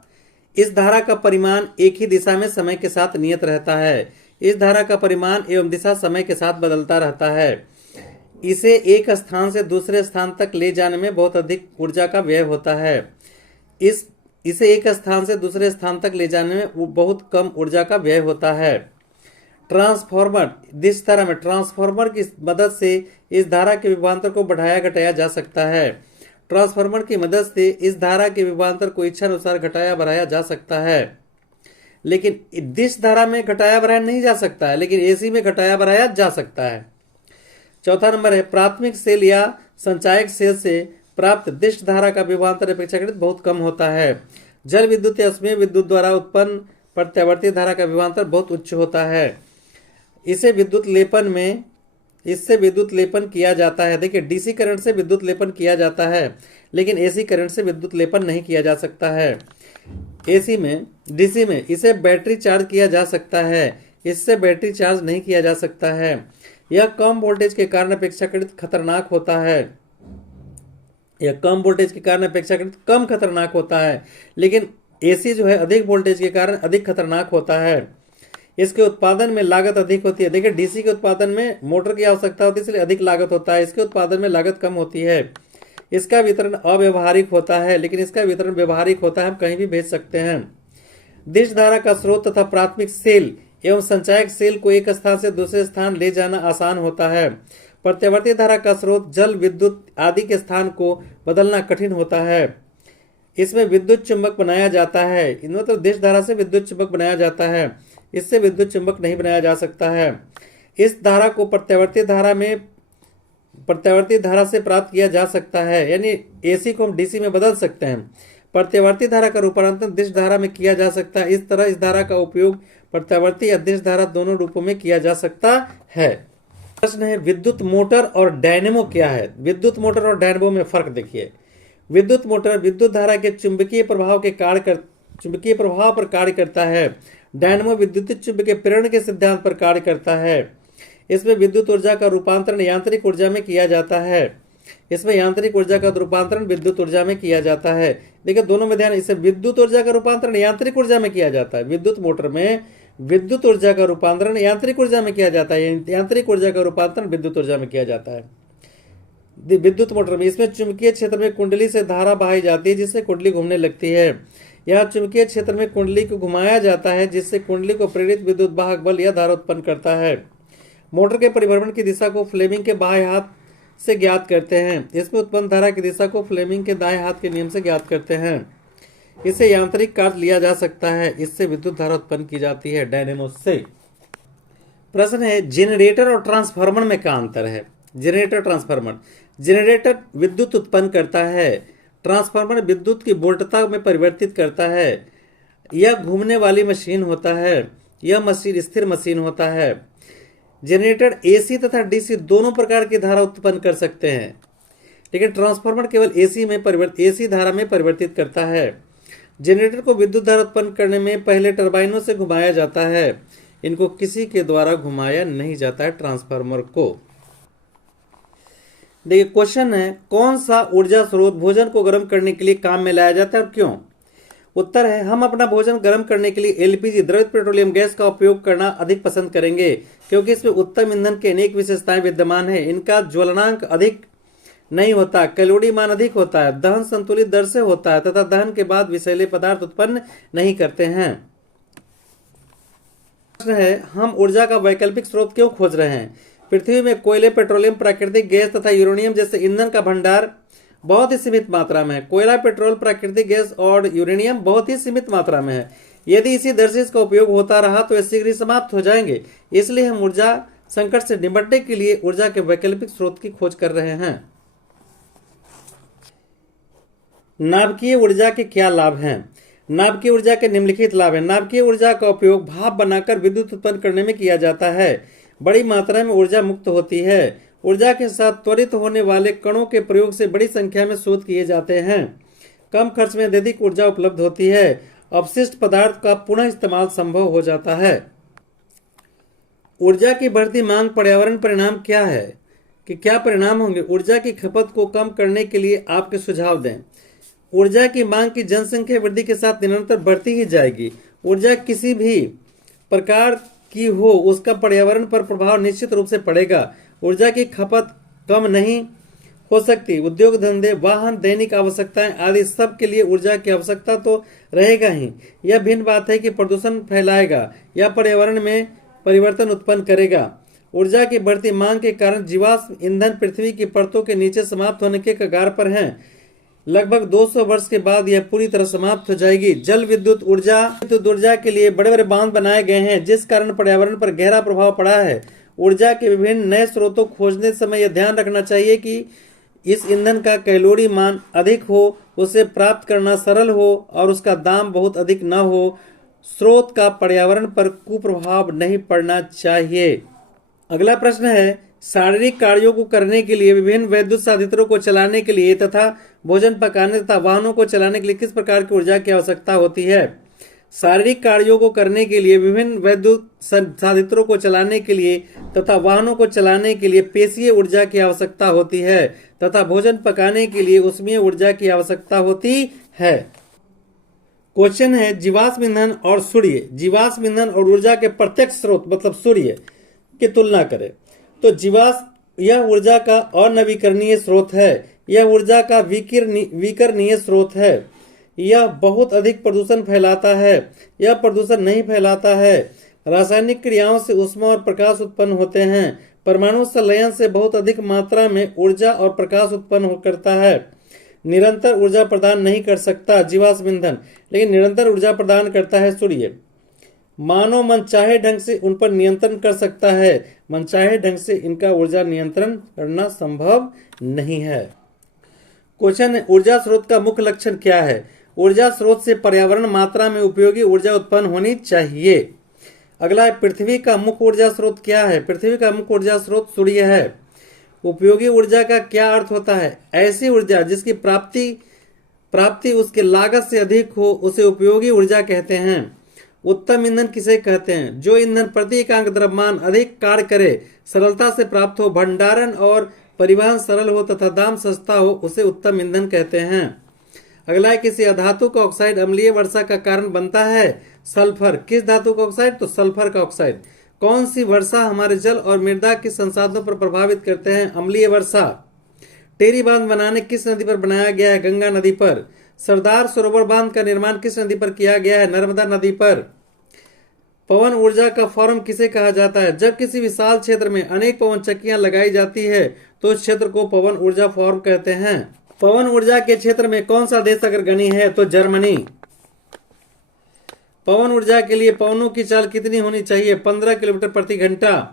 इस धारा का परिमाण एक ही दिशा में समय के साथ नियत रहता है। इस धारा का परिमाण एवं दिशा समय के साथ बदलता रहता है। इसे एक स्थान से दूसरे स्थान तक ले जाने में बहुत अधिक ऊर्जा का व्यय होता है। इसे एक स्थान से दूसरे स्थान तक ले जाने में बहुत कम ऊर्जा का व्यय होता है। ट्रांसफार्मर, दिश धारा में ट्रांसफार्मर की मदद से इस धारा के विभवांतर को बढ़ाया घटाया जा सकता है। ट्रांसफार्मर की मदद से इस धारा के विभवांतर को इच्छा अनुसार घटाया बढ़ाया जा सकता है, लेकिन दिश धारा में घटाया बढ़ाया नहीं जा सकता है, लेकिन एसी में घटाया बढ़ाया जा सकता है। चौथा नंबर है, प्राथमिक सेल या संचायक सेल से प्राप्त दिश धारा का विभवांतर अपेक्षाकृत बहुत कम होता है। जल विद्युत या अश्मीय विद्युत द्वारा उत्पन्न प्रत्यावर्ती धारा का विभवांतर बहुत उच्च होता है। इससे विद्युत लेपन किया जाता है। देखिए, डीसी करंट से विद्युत लेपन किया जाता है, लेकिन एसी करंट से विद्युत लेपन नहीं किया जा सकता है। डीसी में इसे बैटरी चार्ज किया जा सकता है, इससे बैटरी चार्ज नहीं किया जा सकता है। यह कम वोल्टेज के कारण अपेक्षाकृत खतरनाक होता है। यह कम वोल्टेज के कारण अपेक्षाकृत कम खतरनाक होता है, लेकिन एसी जो है अधिक वोल्टेज के कारण अधिक खतरनाक होता है। इसके उत्पादन में लागत अधिक होती है। देखिए, डीसी के उत्पादन में मोटर की आवश्यकता होती है, इसलिए अधिक लागत होता है। इसके उत्पादन में लागत कम होती है। इसका वितरण अव्यवहारिक होता है, लेकिन इसका वितरण व्यवहारिक होता है, हम कहीं भी भेज सकते हैं। दिश धारा का स्रोत तथा प्राथमिक सेल एवं संचायक सेल को एक स्थान से दूसरे स्थान ले जाना आसान होता है। प्रत्यावर्ती धारा का स्रोत, जल, विद्युत आदि के स्थान को बदलना कठिन होता है। इसमें विद्युत चुंबक बनाया जाता है, मतलब दिश धारा से विद्युत चुंबक बनाया जाता है, इससे विद्युत चुंबक नहीं बनाया जा सकता है। इस धारा को प्रत्यावर्ती धारा से प्राप्त किया जा सकता है, यानी एसी को हम डीसी में बदल सकते हैं। प्रत्यावर्ती धारा का रूपांतरण दिश धारा में किया जा सकता है। इस तरह इस धारा का उपयोग प्रत्यावर्ती या दिश धारा दोनों रूपों में किया जा सकता है। प्रश्न है, विद्युत मोटर और डायनेमो क्या है। विद्युत मोटर और डायनेमो में फर्क देखिए। विद्युत मोटर विद्युत धारा के चुंबकीय प्रभाव पर कार्य करता है। डायनेमो विद्युत चुंबकीय प्रेरण के सिद्धांत पर कार्य करता है। इसमें विद्युत ऊर्जा का रूपांतरण यांत्रिक ऊर्जा में किया जाता है। विद्युत ऊर्जा में किया जाता है। देखिए, दोनों में ध्यान, इसे विद्युत ऊर्जा का रूपांतरण यांत्रिक ऊर्जा में किया जाता है। विद्युत मोटर में विद्युत ऊर्जा का रूपांतरण यांत्रिक ऊर्जा में किया जाता है, यांत्रिक ऊर्जा का रूपांतरण विद्युत ऊर्जा में किया जाता है। विद्युत मोटर में इसमें चुंबकीय क्षेत्र में कुंडली से धारा बहाई जाती है, जिससे कुंडली घूमने लगती है। यह चुंबकीय क्षेत्र में कुंडली को घुमाया जाता है, जिससे कुंडली को प्रेरित विद्युत वाहक बल या धारा उत्पन्न करता है। मोटर के परिभ्रमण की दिशा को फ्लेमिंग के बाएं हाथ से ज्ञात करते हैं। इसमें उत्पन्न धारा की दिशा को फ्लेमिंग के दाएं हाथ के नियम से ज्ञात करते हैं। इसे यांत्रिक कार्य लिया जा सकता है, इससे विद्युत धारा उत्पन्न की जाती है डायनेमो से। प्रश्न है, जनरेटर और ट्रांसफार्मर में क्या अंतर है। जनरेटर विद्युत उत्पन्न करता है, ट्रांसफार्मर विद्युत की वोल्टता में परिवर्तित करता है। यह घूमने वाली मशीन होता है, यह मशीन स्थिर मशीन होता है। जनरेटर एसी तथा डीसी दोनों प्रकार की धारा उत्पन्न कर सकते हैं, लेकिन ट्रांसफार्मर केवल एसी धारा में परिवर्तित करता है। जनरेटर को विद्युत धारा उत्पन्न करने में पहले टरबाइनों से घुमाया जाता है, इनको किसी के द्वारा घुमाया नहीं जाता है ट्रांसफार्मर को। देखिए क्वेश्चन है, कौन सा ऊर्जा स्रोत भोजन को गर्म करने के लिए काम में लाया जाता है और क्यों? उत्तर है, हम अपना भोजन गर्म करने के लिए एलपीजी द्रवित पेट्रोलियम गैस का उपयोग करना अधिक पसंद करेंगे, क्योंकि इसमें उत्तम ईंधन की अनेक विशेषताएं विद्यमान है। इनका ज्वलनांक अधिक नहीं होता, कैलोरी मान अधिक होता है, दहन संतुलित दर से होता है तथा दहन के बाद विषैले पदार्थ उत्पन्न नहीं करते हैं। प्रश्न है, हम ऊर्जा का वैकल्पिक स्रोत क्यों खोज रहे हैं? पृथ्वी में कोयले, पेट्रोलियम, प्राकृतिक गैस तथा यूरेनियम जैसे ईंधन का भंडार बहुत ही सीमित मात्रा में है। कोयला, पेट्रोल, प्राकृतिक गैस और यूरेनियम बहुत ही सीमित मात्रा में है। यदि इसी दर से इसका उपयोग होता रहा तो ये शीघ्र ही समाप्त हो जाएंगे। इसलिए हम ऊर्जा संकट से निपटने के लिए ऊर्जा के वैकल्पिक स्रोत की खोज कर रहे हैं। नाभिकीय ऊर्जा के क्या लाभ हैं? नाभिकीय ऊर्जा के निम्नलिखित लाभ हैं। नाभिकीय ऊर्जा का उपयोग भाप बनाकर विद्युत उत्पन्न करने में किया जाता है। बड़ी मात्रा में ऊर्जा मुक्त होती है। ऊर्जा के साथ त्वरित होने वाले कणों के प्रयोग से बड़ी संख्या में शोध किए जाते हैं। कम खर्च में अत्यधिक ऊर्जा उपलब्ध होती है। अपशिष्ट पदार्थ का पुनः इस्तेमाल संभव हो जाता है। ऊर्जा की बढ़ती मांग पर्यावरण परिणाम क्या है कि क्या परिणाम होंगे? ऊर्जा की खपत को कम करने के लिए आपके सुझाव दें। ऊर्जा की मांग की जनसंख्या वृद्धि के साथ निरंतर बढ़ती ही जाएगी। ऊर्जा किसी भी प्रकार की हो, उसका पर्यावरण पर प्रभाव निश्चित रूप से पड़ेगा। ऊर्जा की खपत कम नहीं हो सकती। उद्योग धंधे, वाहन, दैनिक आवश्यकताएं आदि सब के लिए ऊर्जा की आवश्यकता तो रहेगा ही। यह भिन्न बात है कि प्रदूषण फैलाएगा या पर्यावरण में परिवर्तन उत्पन्न करेगा। ऊर्जा की बढ़ती मांग के कारण जीवाश्म ईंधन पृथ्वी की परतों के नीचे समाप्त होने के कगार पर हैं। लगभग 200 वर्ष के बाद यह पूरी तरह समाप्त हो जाएगी। जल विद्युत ऊर्जा के लिए बड़े बड़े बांध बनाए गए हैं, जिस कारण पर्यावरण पर गहरा प्रभाव पड़ा है। ऊर्जा के विभिन्न नए स्रोतों खोजने समय यह ध्यान रखना चाहिए कि इस ईंधन का कैलोरी मान अधिक हो, उसे प्राप्त करना सरल हो और उसका दाम बहुत अधिक न हो। स्रोत का पर्यावरण पर कुप्रभाव नहीं पड़ना चाहिए। अगला प्रश्न है, शारीरिक कार्यों को करने के लिए, विभिन्न वैद्युत साधित्रों को चलाने के लिए तथा भोजन पकाने तथा वाहनों को चलाने के लिए किस प्रकार की ऊर्जा की आवश्यकता होती है? शारीरिक कार्यों को करने के लिए, विभिन्न वैद्युत साधित्रों को चलाने के लिए तथा वाहनों को चलाने के लिए पेशीय ऊर्जा की आवश्यकता होती है तथा भोजन पकाने के लिए ऊष्मीय ऊर्जा की आवश्यकता होती है। क्वेश्चन है, जीवाश्म ईंधन और सूर्य, जीवाश्म ईंधन और ऊर्जा के प्रत्यक्ष स्रोत मतलब सूर्य की तुलना करें तो जीवाश्म यह ऊर्जा का अनवीकरणीय स्रोत है। यह ऊर्जा का विकिरणीय स्रोत है। यह बहुत अधिक प्रदूषण फैलाता है। यह प्रदूषण नहीं फैलाता है। रासायनिक क्रियाओं से ऊष्मा और प्रकाश उत्पन्न होते हैं। परमाणु संलयन से बहुत अधिक मात्रा में ऊर्जा और प्रकाश उत्पन्न करता है। निरंतर ऊर्जा प्रदान नहीं कर सकता जीवाश्म ईंधन, लेकिन निरंतर ऊर्जा प्रदान करता है सूर्य। मानव मनचाहे ढंग से उन पर नियंत्रण कर सकता है। मनचाहे ढंग से इनका ऊर्जा नियंत्रण करना संभव नहीं है। क्वेश्चन है, ऊर्जा स्रोत का मुख्य लक्षण क्या है? ऊर्जा स्रोत से पर्यावरण मात्रा में उपयोगी ऊर्जा उत्पन्न होनी चाहिए। अगला है, पृथ्वी का मुख्य ऊर्जा स्रोत क्या है? पृथ्वी का मुख्य ऊर्जा स्रोत सूर्य है। उपयोगी ऊर्जा का क्या अर्थ होता है? ऐसी ऊर्जा जिसकी प्राप्ति उसके लागत से अधिक हो उसे उपयोगी ऊर्जा कहते हैं। उत्तम ईंधन किसे कहते हैं? जो ईंधन प्रति इकाई द्रव्यमान अधिक कार्य करे, सरलता से प्राप्त हो, भंडारण और परिवहन सरल हो तथा दाम सस्ता हो, उसे उत्तम ईंधन कहते हैं। अगला है, किसी अधातु का ऑक्साइड अम्लीय वर्षा का कारण बनता है? सल्फर। किस धातु का ऑक्साइड? तो सल्फर का ऑक्साइड। कौन सी वर्षा हमारे जल और मृदा के संसाधनों पर प्रभावित करते हैं? अम्लीय वर्षा। टेरी बांध बनाने किस नदी पर बनाया गया है? गंगा नदी पर। सरदार सरोवर बांध का निर्माण किस नदी पर किया गया है? नर्मदा नदी पर। पवन ऊर्जा का फॉर्म किसे कहा जाता है? जब किसी विशाल क्षेत्र में अनेक पवन चक्कियां लगाई जाती है तो उस क्षेत्र को पवन ऊर्जा फॉर्म कहते हैं। पवन ऊर्जा के क्षेत्र में कौन सा देश अग्रणी है? तो जर्मनी। पवन ऊर्जा के लिए पवनों की चाल कितनी होनी चाहिए? 15 किलोमीटर प्रति घंटा।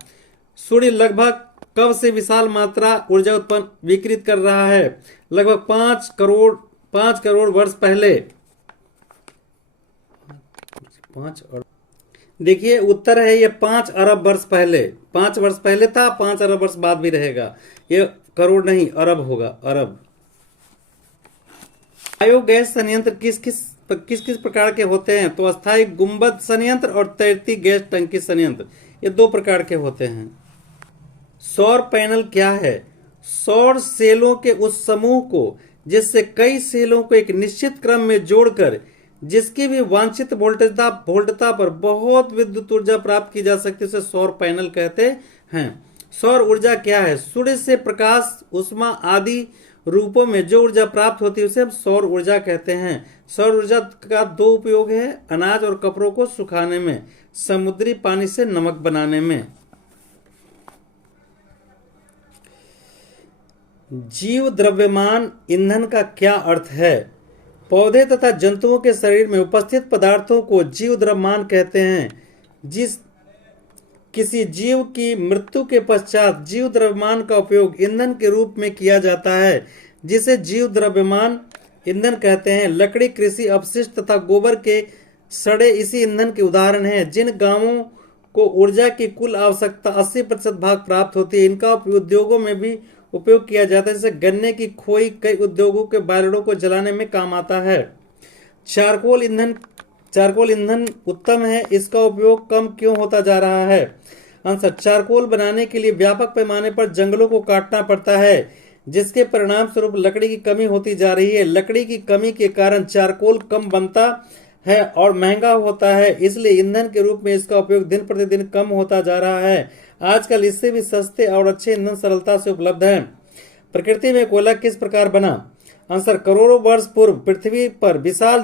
सूर्य लगभग कब से विशाल मात्रा ऊर्जा उत्पन्न विकिरित कर रहा है? लगभग 5 करोड़ वर्ष पहले। देखिए उत्तर है ये 5 अरब वर्ष पहले। 5 वर्ष पहले था, 5 अरब वर्ष बाद भी रहेगा। ये करोड़ नहीं अरब होगा, अरब। बायोगैस संयंत्र किस किस प्रकार के होते हैं? तो अस्थायी गुंबद संयंत्र और तैरती गैस टंकी संयंत्र, ये 2 प्रकार के होते हैं। सौर पैनल क्या है? सौर सेलों के उस समूह को जिससे कई सेलों को एक निश्चित क्रम में जोड़कर जिसकी भी वांछित वोल्टता पर बहुत विद्युत ऊर्जा प्राप्त की जा सकती है, उसे सौर पैनल कहते हैं। सौर ऊर्जा क्या है? सूर्य से प्रकाश, उष्मा आदि रूपों में जो ऊर्जा प्राप्त होती है उसे हम सौर ऊर्जा कहते हैं। सौर ऊर्जा का 2 उपयोग है, अनाज और कपड़ों को सुखाने में, समुद्री पानी से नमक बनाने में। जीव द्रव्यमान ईंधन का क्या अर्थ है? पौधे तथा जंतुओं के शरीर में उपस्थित पदार्थों को जीव द्रव्यमान कहते हैं। जिस किसी जीव की मृत्यु के पश्चात जीव द्रव्यमान का उपयोग ईंधन के रूप में किया जाता है, जिसे जीव द्रव्यमान ईंधन कहते हैं। लकड़ी, कृषि अपशिष्ट तथा गोबर के सड़े इसी ईंधन के उदाहरण हैं। जिन गांवों को ऊर्जा की कुल आवश्यकता 80% भाग प्राप्त होती है, इनका उद्योगों में भी उपयोग किया जाता है। जैसे गन्ने की खोई कई उद्योगों के बॉयलरों को जलाने में काम आता है। चारकोल ईंधन उत्तम है, इसका उपयोग कम क्यों होता जा रहा है? आंसर, चारकोल बनाने के लिए व्यापक पैमाने पर जंगलों को काटना पड़ता है, जिसके परिणाम स्वरूप लकड़ी की कमी होती जा रही है। लकड़ी की कमी के कारण चारकोल कम बनता है और महंगा होता है, इसलिए ईंधन के रूप में इसका उपयोग दिन प्रतिदिन कम होता जा रहा है। आजकल इससे भी सस्ते और अच्छे ईंधन सरलता से उपलब्ध हैं। प्रकृति में कोयला किस प्रकार बना? आंसर, करोड़ों वर्ष पूर्व पृथ्वी पर विशाल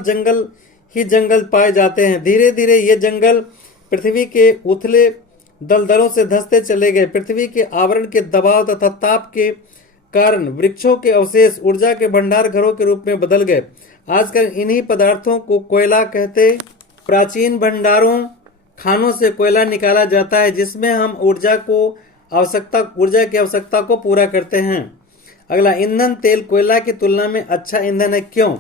जंगल पाए जाते हैं। धीरे धीरे ये जंगल पृथ्वी के उथले दलदलों से धंसते चले गए। पृथ्वी के आवरण के दबाव तथा ताप के कारण वृक्षों के अवशेष ऊर्जा के भंडार घरों के रूप में बदल गए। आजकल इन्हीं पदार्थों को कोयला कहते। प्राचीन भंडारों खानों से कोयला निकाला जाता है, जिसमें हम ऊर्जा की आवश्यकता को पूरा करते हैं। अगला, ईंधन तेल कोयला की तुलना में अच्छा ईंधन है, क्यों?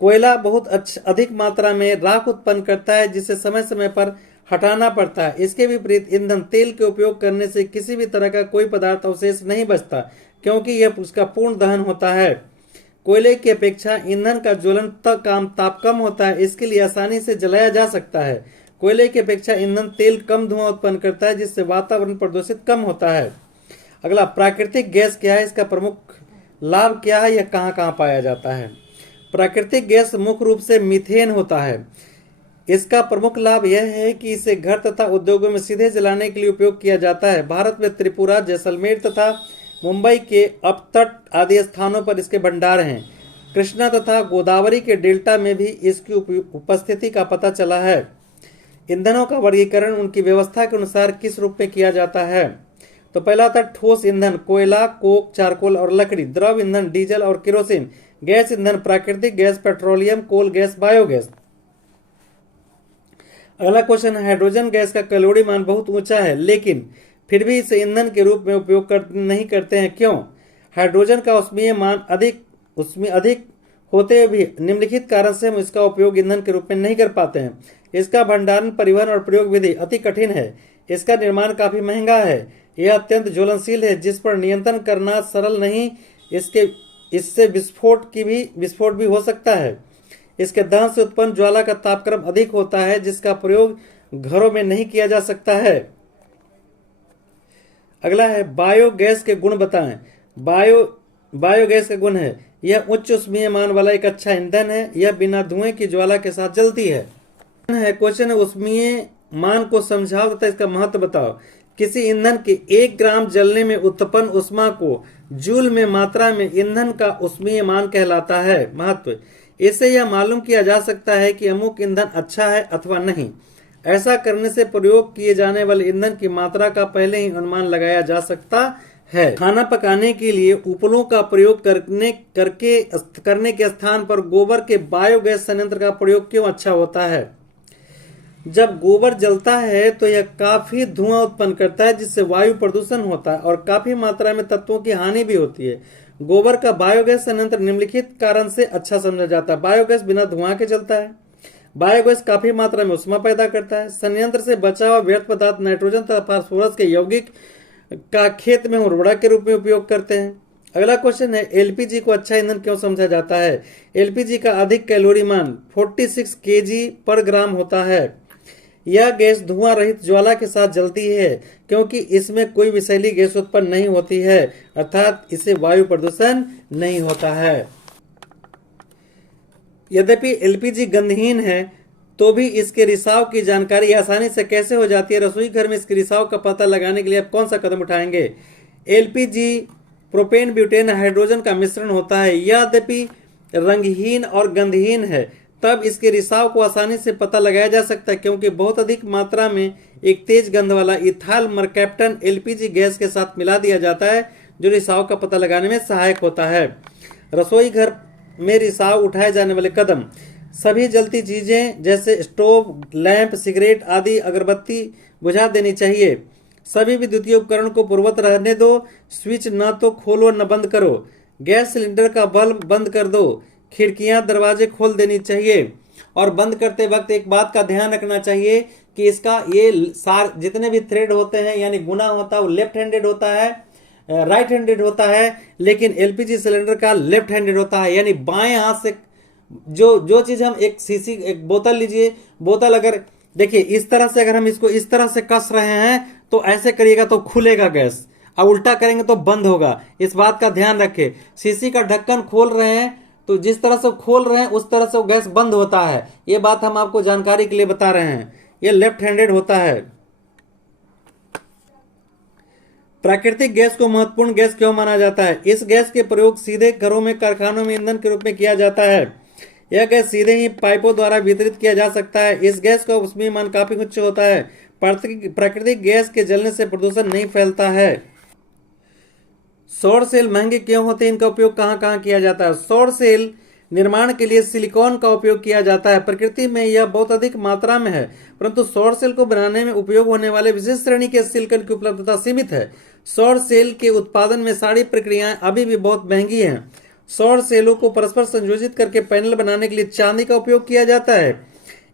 कोयला बहुत अधिक मात्रा में राख उत्पन्न करता है, जिसे समय समय पर हटाना पड़ता है। इसके विपरीत ईंधन तेल के उपयोग करने से किसी भी तरह का कोई पदार्थ अवशेष नहीं बचता, क्योंकि यह उसका पूर्ण दहन होता है। कोयले की अपेक्षा ईंधन का ज्वलन ताप कम होता है, इसके लिए आसानी से जलाया जा सकता है। कोयले की अपेक्षा ईंधन तेल कम धुआं उत्पन्न करता है, जिससे वातावरण प्रदूषित कम होता है। अगला, प्राकृतिक गैस क्या है? इसका प्रमुख लाभ क्या है? यह कहाँ कहाँ पाया जाता है? प्राकृतिक गैस मुख्य रूप से मीथेन होता है। इसका प्रमुख लाभ यह है कि इसे घर तथा उद्योगों में सीधे जलाने के लिए उपयोग किया जाता है। भारत में त्रिपुरा, जैसलमेर तथा मुंबई के अपतट आदि स्थानों पर इसके भंडार हैं। कृष्णा तथा गोदावरी के डेल्टा में भी इसकी उपस्थिति का पता चला है। ईंधनों का वर्गीकरण उनकी व्यवस्था के अनुसार किस रूप में किया जाता है? तो पहला था ठोस ईंधन, कोयला, कोक, चारकोल और लकड़ी। द्रव ईंधन, डीजल और केरोसिन। गैस ईंधन, प्राकृतिक gas, petroleum, coal gas, biogas. अगला क्वेश्चन, हाइड्रोजन गैस का कैलोरी मान बहुत ऊंचा है, लेकिन फिर भी इसे ईंधन के रूप में उपयोग नहीं करते हैं, क्यों? हाइड्रोजन का ऊष्मीय मान अधिक होते हुए भी निम्नलिखित कारण से हम इसका उपयोग ईंधन के रूप में नहीं कर पाते हैं। इसका भंडारण, परिवहन और प्रयोग विधि अति कठिन है। इसका निर्माण काफी महंगा है। यह अत्यंत ज्वलनशील है, जिस पर नियंत्रण करना सरल नहीं। इससे विस्फोट भी हो सकता है। इसके दहन से उत्पन्न ज्वाला का तापक्रम अधिक होता है, जिसका प्रयोग घरों में नहीं किया जा सकता है। अगला है, बायोगैस के गुण बताएं। बायोगैस का गुण है, यह उच्च ऊष्मीय मान वाला एक अच्छा ईंधन है। यह बिना धुएं की ज्वाला के साथ जलती है। क्वेश्चन है, ऊष्मीय मान को समझाओ तथा इसका महत्व बताओ। किसी ईंधन के 1 ग्राम जलने में उत्पन्न ऊष्मा को जूल में मात्रा में ईंधन का ऊष्मीय मान कहलाता है। महत्व, इससे यह मालूम किया जा सकता है कि अमुक ईंधन अच्छा है अथवा नहीं। ऐसा करने से प्रयोग किए जाने वाले ईंधन की मात्रा का पहले ही अनुमान लगाया जा सकता है। खाना पकाने के लिए उपलों का प्रयोग करने के स्थान पर गोबर के बायोगैस संयंत्र का प्रयोग क्यों अच्छा होता है? जब गोबर जलता है तो यह काफी धुआं उत्पन्न करता है, जिससे वायु प्रदूषण होता है और काफी मात्रा में तत्वों की हानि भी होती है। गोबर का बायोगैस संयंत्र निम्नलिखित कारण से अच्छा समझा जाता है। बायोगैस बिना धुआं के जलता है। बायोगैस काफी मात्रा में ऊष्मा पैदा करता है। संयंत्र से बचा हुआ व्यर्थ पदार्थ नाइट्रोजन तथा फास्फोरस के यौगिक का खेत में उर्वरक के रूप में उपयोग करते हैं। अगला क्वेश्चन है, एलपीजी को अच्छा ईंधन क्यों समझा जाता है? एलपीजी का अधिक कैलोरी मान 46 केजी पर ग्राम होता है। यह गैस धुआं रहित ज्वाला के साथ जलती है क्योंकि इसमें कोई विषैली गैस उत्पन्न नहीं होती है, अर्थात इससे वायु प्रदूषण नहीं होता है। यद्यपि एलपीजी गंधहीन है तो भी इसके रिसाव की जानकारी आसानी से कैसे हो जाती है? रसोई घर में इसके रिसाव का पता लगाने के लिए आप कौन सा कदम उठाएंगे? एलपीजी प्रोपेन ब्यूटेन हाइड्रोजन का मिश्रण होता है। यद्यपि रंगहीन और गंधहीन है तब इसके रिसाव को आसानी से पता लगाया जा सकता है क्योंकि बहुत अधिक मात्रा में एक तेज गंध वाला इथाइल मरकैप्टन एलपीजी गैस के साथ मिला दिया जाता है जो रिसाव का पता लगाने में सहायक होता है। रसोई घर में रिसाव उठाए जाने वाले कदम, सभी जलती चीजें जैसे स्टोव, लैंप, सिगरेट आदि अगरबत्ती बुझा देनी चाहिए। सभी विद्युतीय उपकरण को पूर्ववत रहने दो। स्विच न तो खोलो न बंद करो। गैस सिलेंडर का बल्ब बंद कर दो। खिड़कियां दरवाजे खोल देनी चाहिए। और बंद करते वक्त एक बात का ध्यान रखना चाहिए कि इसका ये जितने भी थ्रेड होते हैं यानी गुना होता है वो लेफ्ट हैंडेड होता है, राइट हैंडेड होता है, लेकिन एलपीजी सिलेंडर का लेफ्ट हैंडेड होता है यानी बाएं हाथ से जो चीज हम एक बोतल लीजिए, बोतल अगर देखिए इस तरह से अगर हम इसको इस तरह से कस रहे हैं तो ऐसे करिएगा तो खुलेगा गैस, और उल्टा करेंगे तो बंद होगा। इस बात का ध्यान रखें। शीशी का ढक्कन खोल रहे हैं तो जिस तरह से खोल रहे हैं उस तरह से वो गैस बंद होता है। ये बात हम आपको जानकारी के लिए बता रहे हैं। ये लेफ्ट हैंडेड होता है। प्राकृतिक गैस को महत्वपूर्ण गैस क्यों माना जाता है? इस गैस के प्रयोग सीधे घरों में, कारखानों में ईंधन के रूप में किया जाता है। यह गैस सीधे ही पाइपों द्वारा वितरित किया जा सकता है। इस गैस का ऊष्मीय मान काफी उच्च होता है। प्राकृतिक गैस के जलने से प्रदूषण नहीं फैलता है। सौर सेल महंगे क्यों होते हैं? इनका उपयोग कहाँ कहाँ किया जाता है? सौर सेल निर्माण के लिए सिलिकॉन का उपयोग किया जाता है। प्रकृति में यह बहुत अधिक मात्रा में है, परंतु सौर सेल को बनाने में उपयोग होने वाले विशेष श्रेणी के सिलिकॉन की उपलब्धता सीमित है। सौर सेल के उत्पादन में सारी प्रक्रियाएं अभी भी बहुत महंगी हैं। सौर सेलों को परस्पर संयोजित करके पैनल बनाने के लिए चांदी का उपयोग किया जाता है।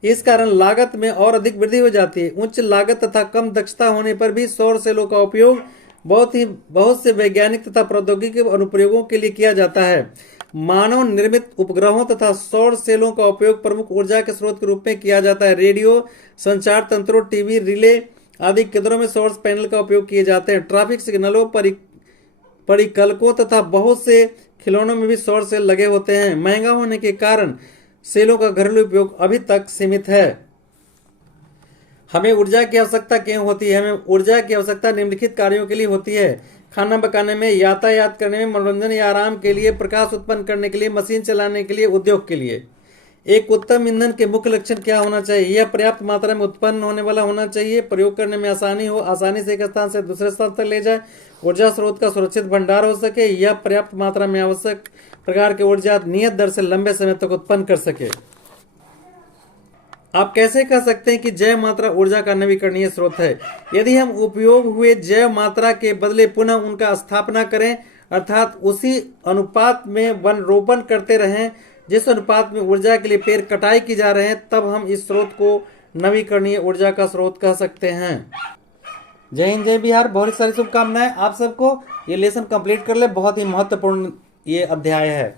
इस कारण लागत में और अधिक वृद्धि हो जाती है। उच्च लागत तथा कम दक्षता होने पर भी सौर सेलों का उपयोग बहुत से वैज्ञानिक तथा प्रौद्योगिकी अनुप्रयोगों के लिए किया जाता है। मानव निर्मित उपग्रहों तथा सौर सेलों का उपयोग प्रमुख ऊर्जा के स्रोत के रूप में किया जाता है। रेडियो संचार तंत्रों, टीवी, रिले आदि केंद्रों में सौर पैनल का उपयोग किए जाते हैं। ट्रैफिक सिग्नलों, परिकल्कों तथा बहुत से खिलौनों में भी सौर सेल लगे होते हैं। महंगा होने के कारण सेलों का घरेलू उपयोग अभी तक सीमित है। हमें ऊर्जा की आवश्यकता क्यों होती है? हमें ऊर्जा की आवश्यकता निम्नलिखित कार्यों के लिए होती है: खाना पकाने में, यातायात करने में, मनोरंजन या आराम के लिए, प्रकाश उत्पन्न करने के लिए, मशीन चलाने के लिए, उद्योग के लिए। एक उत्तम ईंधन के मुख्य लक्षण क्या होना चाहिए? यह पर्याप्त मात्रा में उत्पन्न होने वाला होना चाहिए, प्रयोग करने में आसानी हो, आसानी से एक स्थान से दूसरे स्थान तक ले जाए, ऊर्जा स्रोत का सुरक्षित भंडार हो सके, यह पर्याप्त मात्रा में आवश्यक प्रकार की ऊर्जा नियत दर से लंबे समय तक उत्पन्न कर सके। आप कैसे कह सकते हैं कि जैव मात्रा ऊर्जा का नवीकरणीय स्रोत है? यदि हम उपयोग हुए जैव मात्रा के बदले पुनः उनका स्थापना करें, अर्थात उसी अनुपात में वन रोपण करते रहें जिस अनुपात में ऊर्जा के लिए पेड़ कटाई की जा रहे हैं, तब हम इस स्रोत को नवीकरणीय ऊर्जा का स्रोत कह सकते हैं। जय हिंद, जय बिहार। बहुत सारी शुभकामनाएं आप सबको। ये लेसन कंप्लीट कर ले, बहुत ही महत्वपूर्ण ये अध्याय है।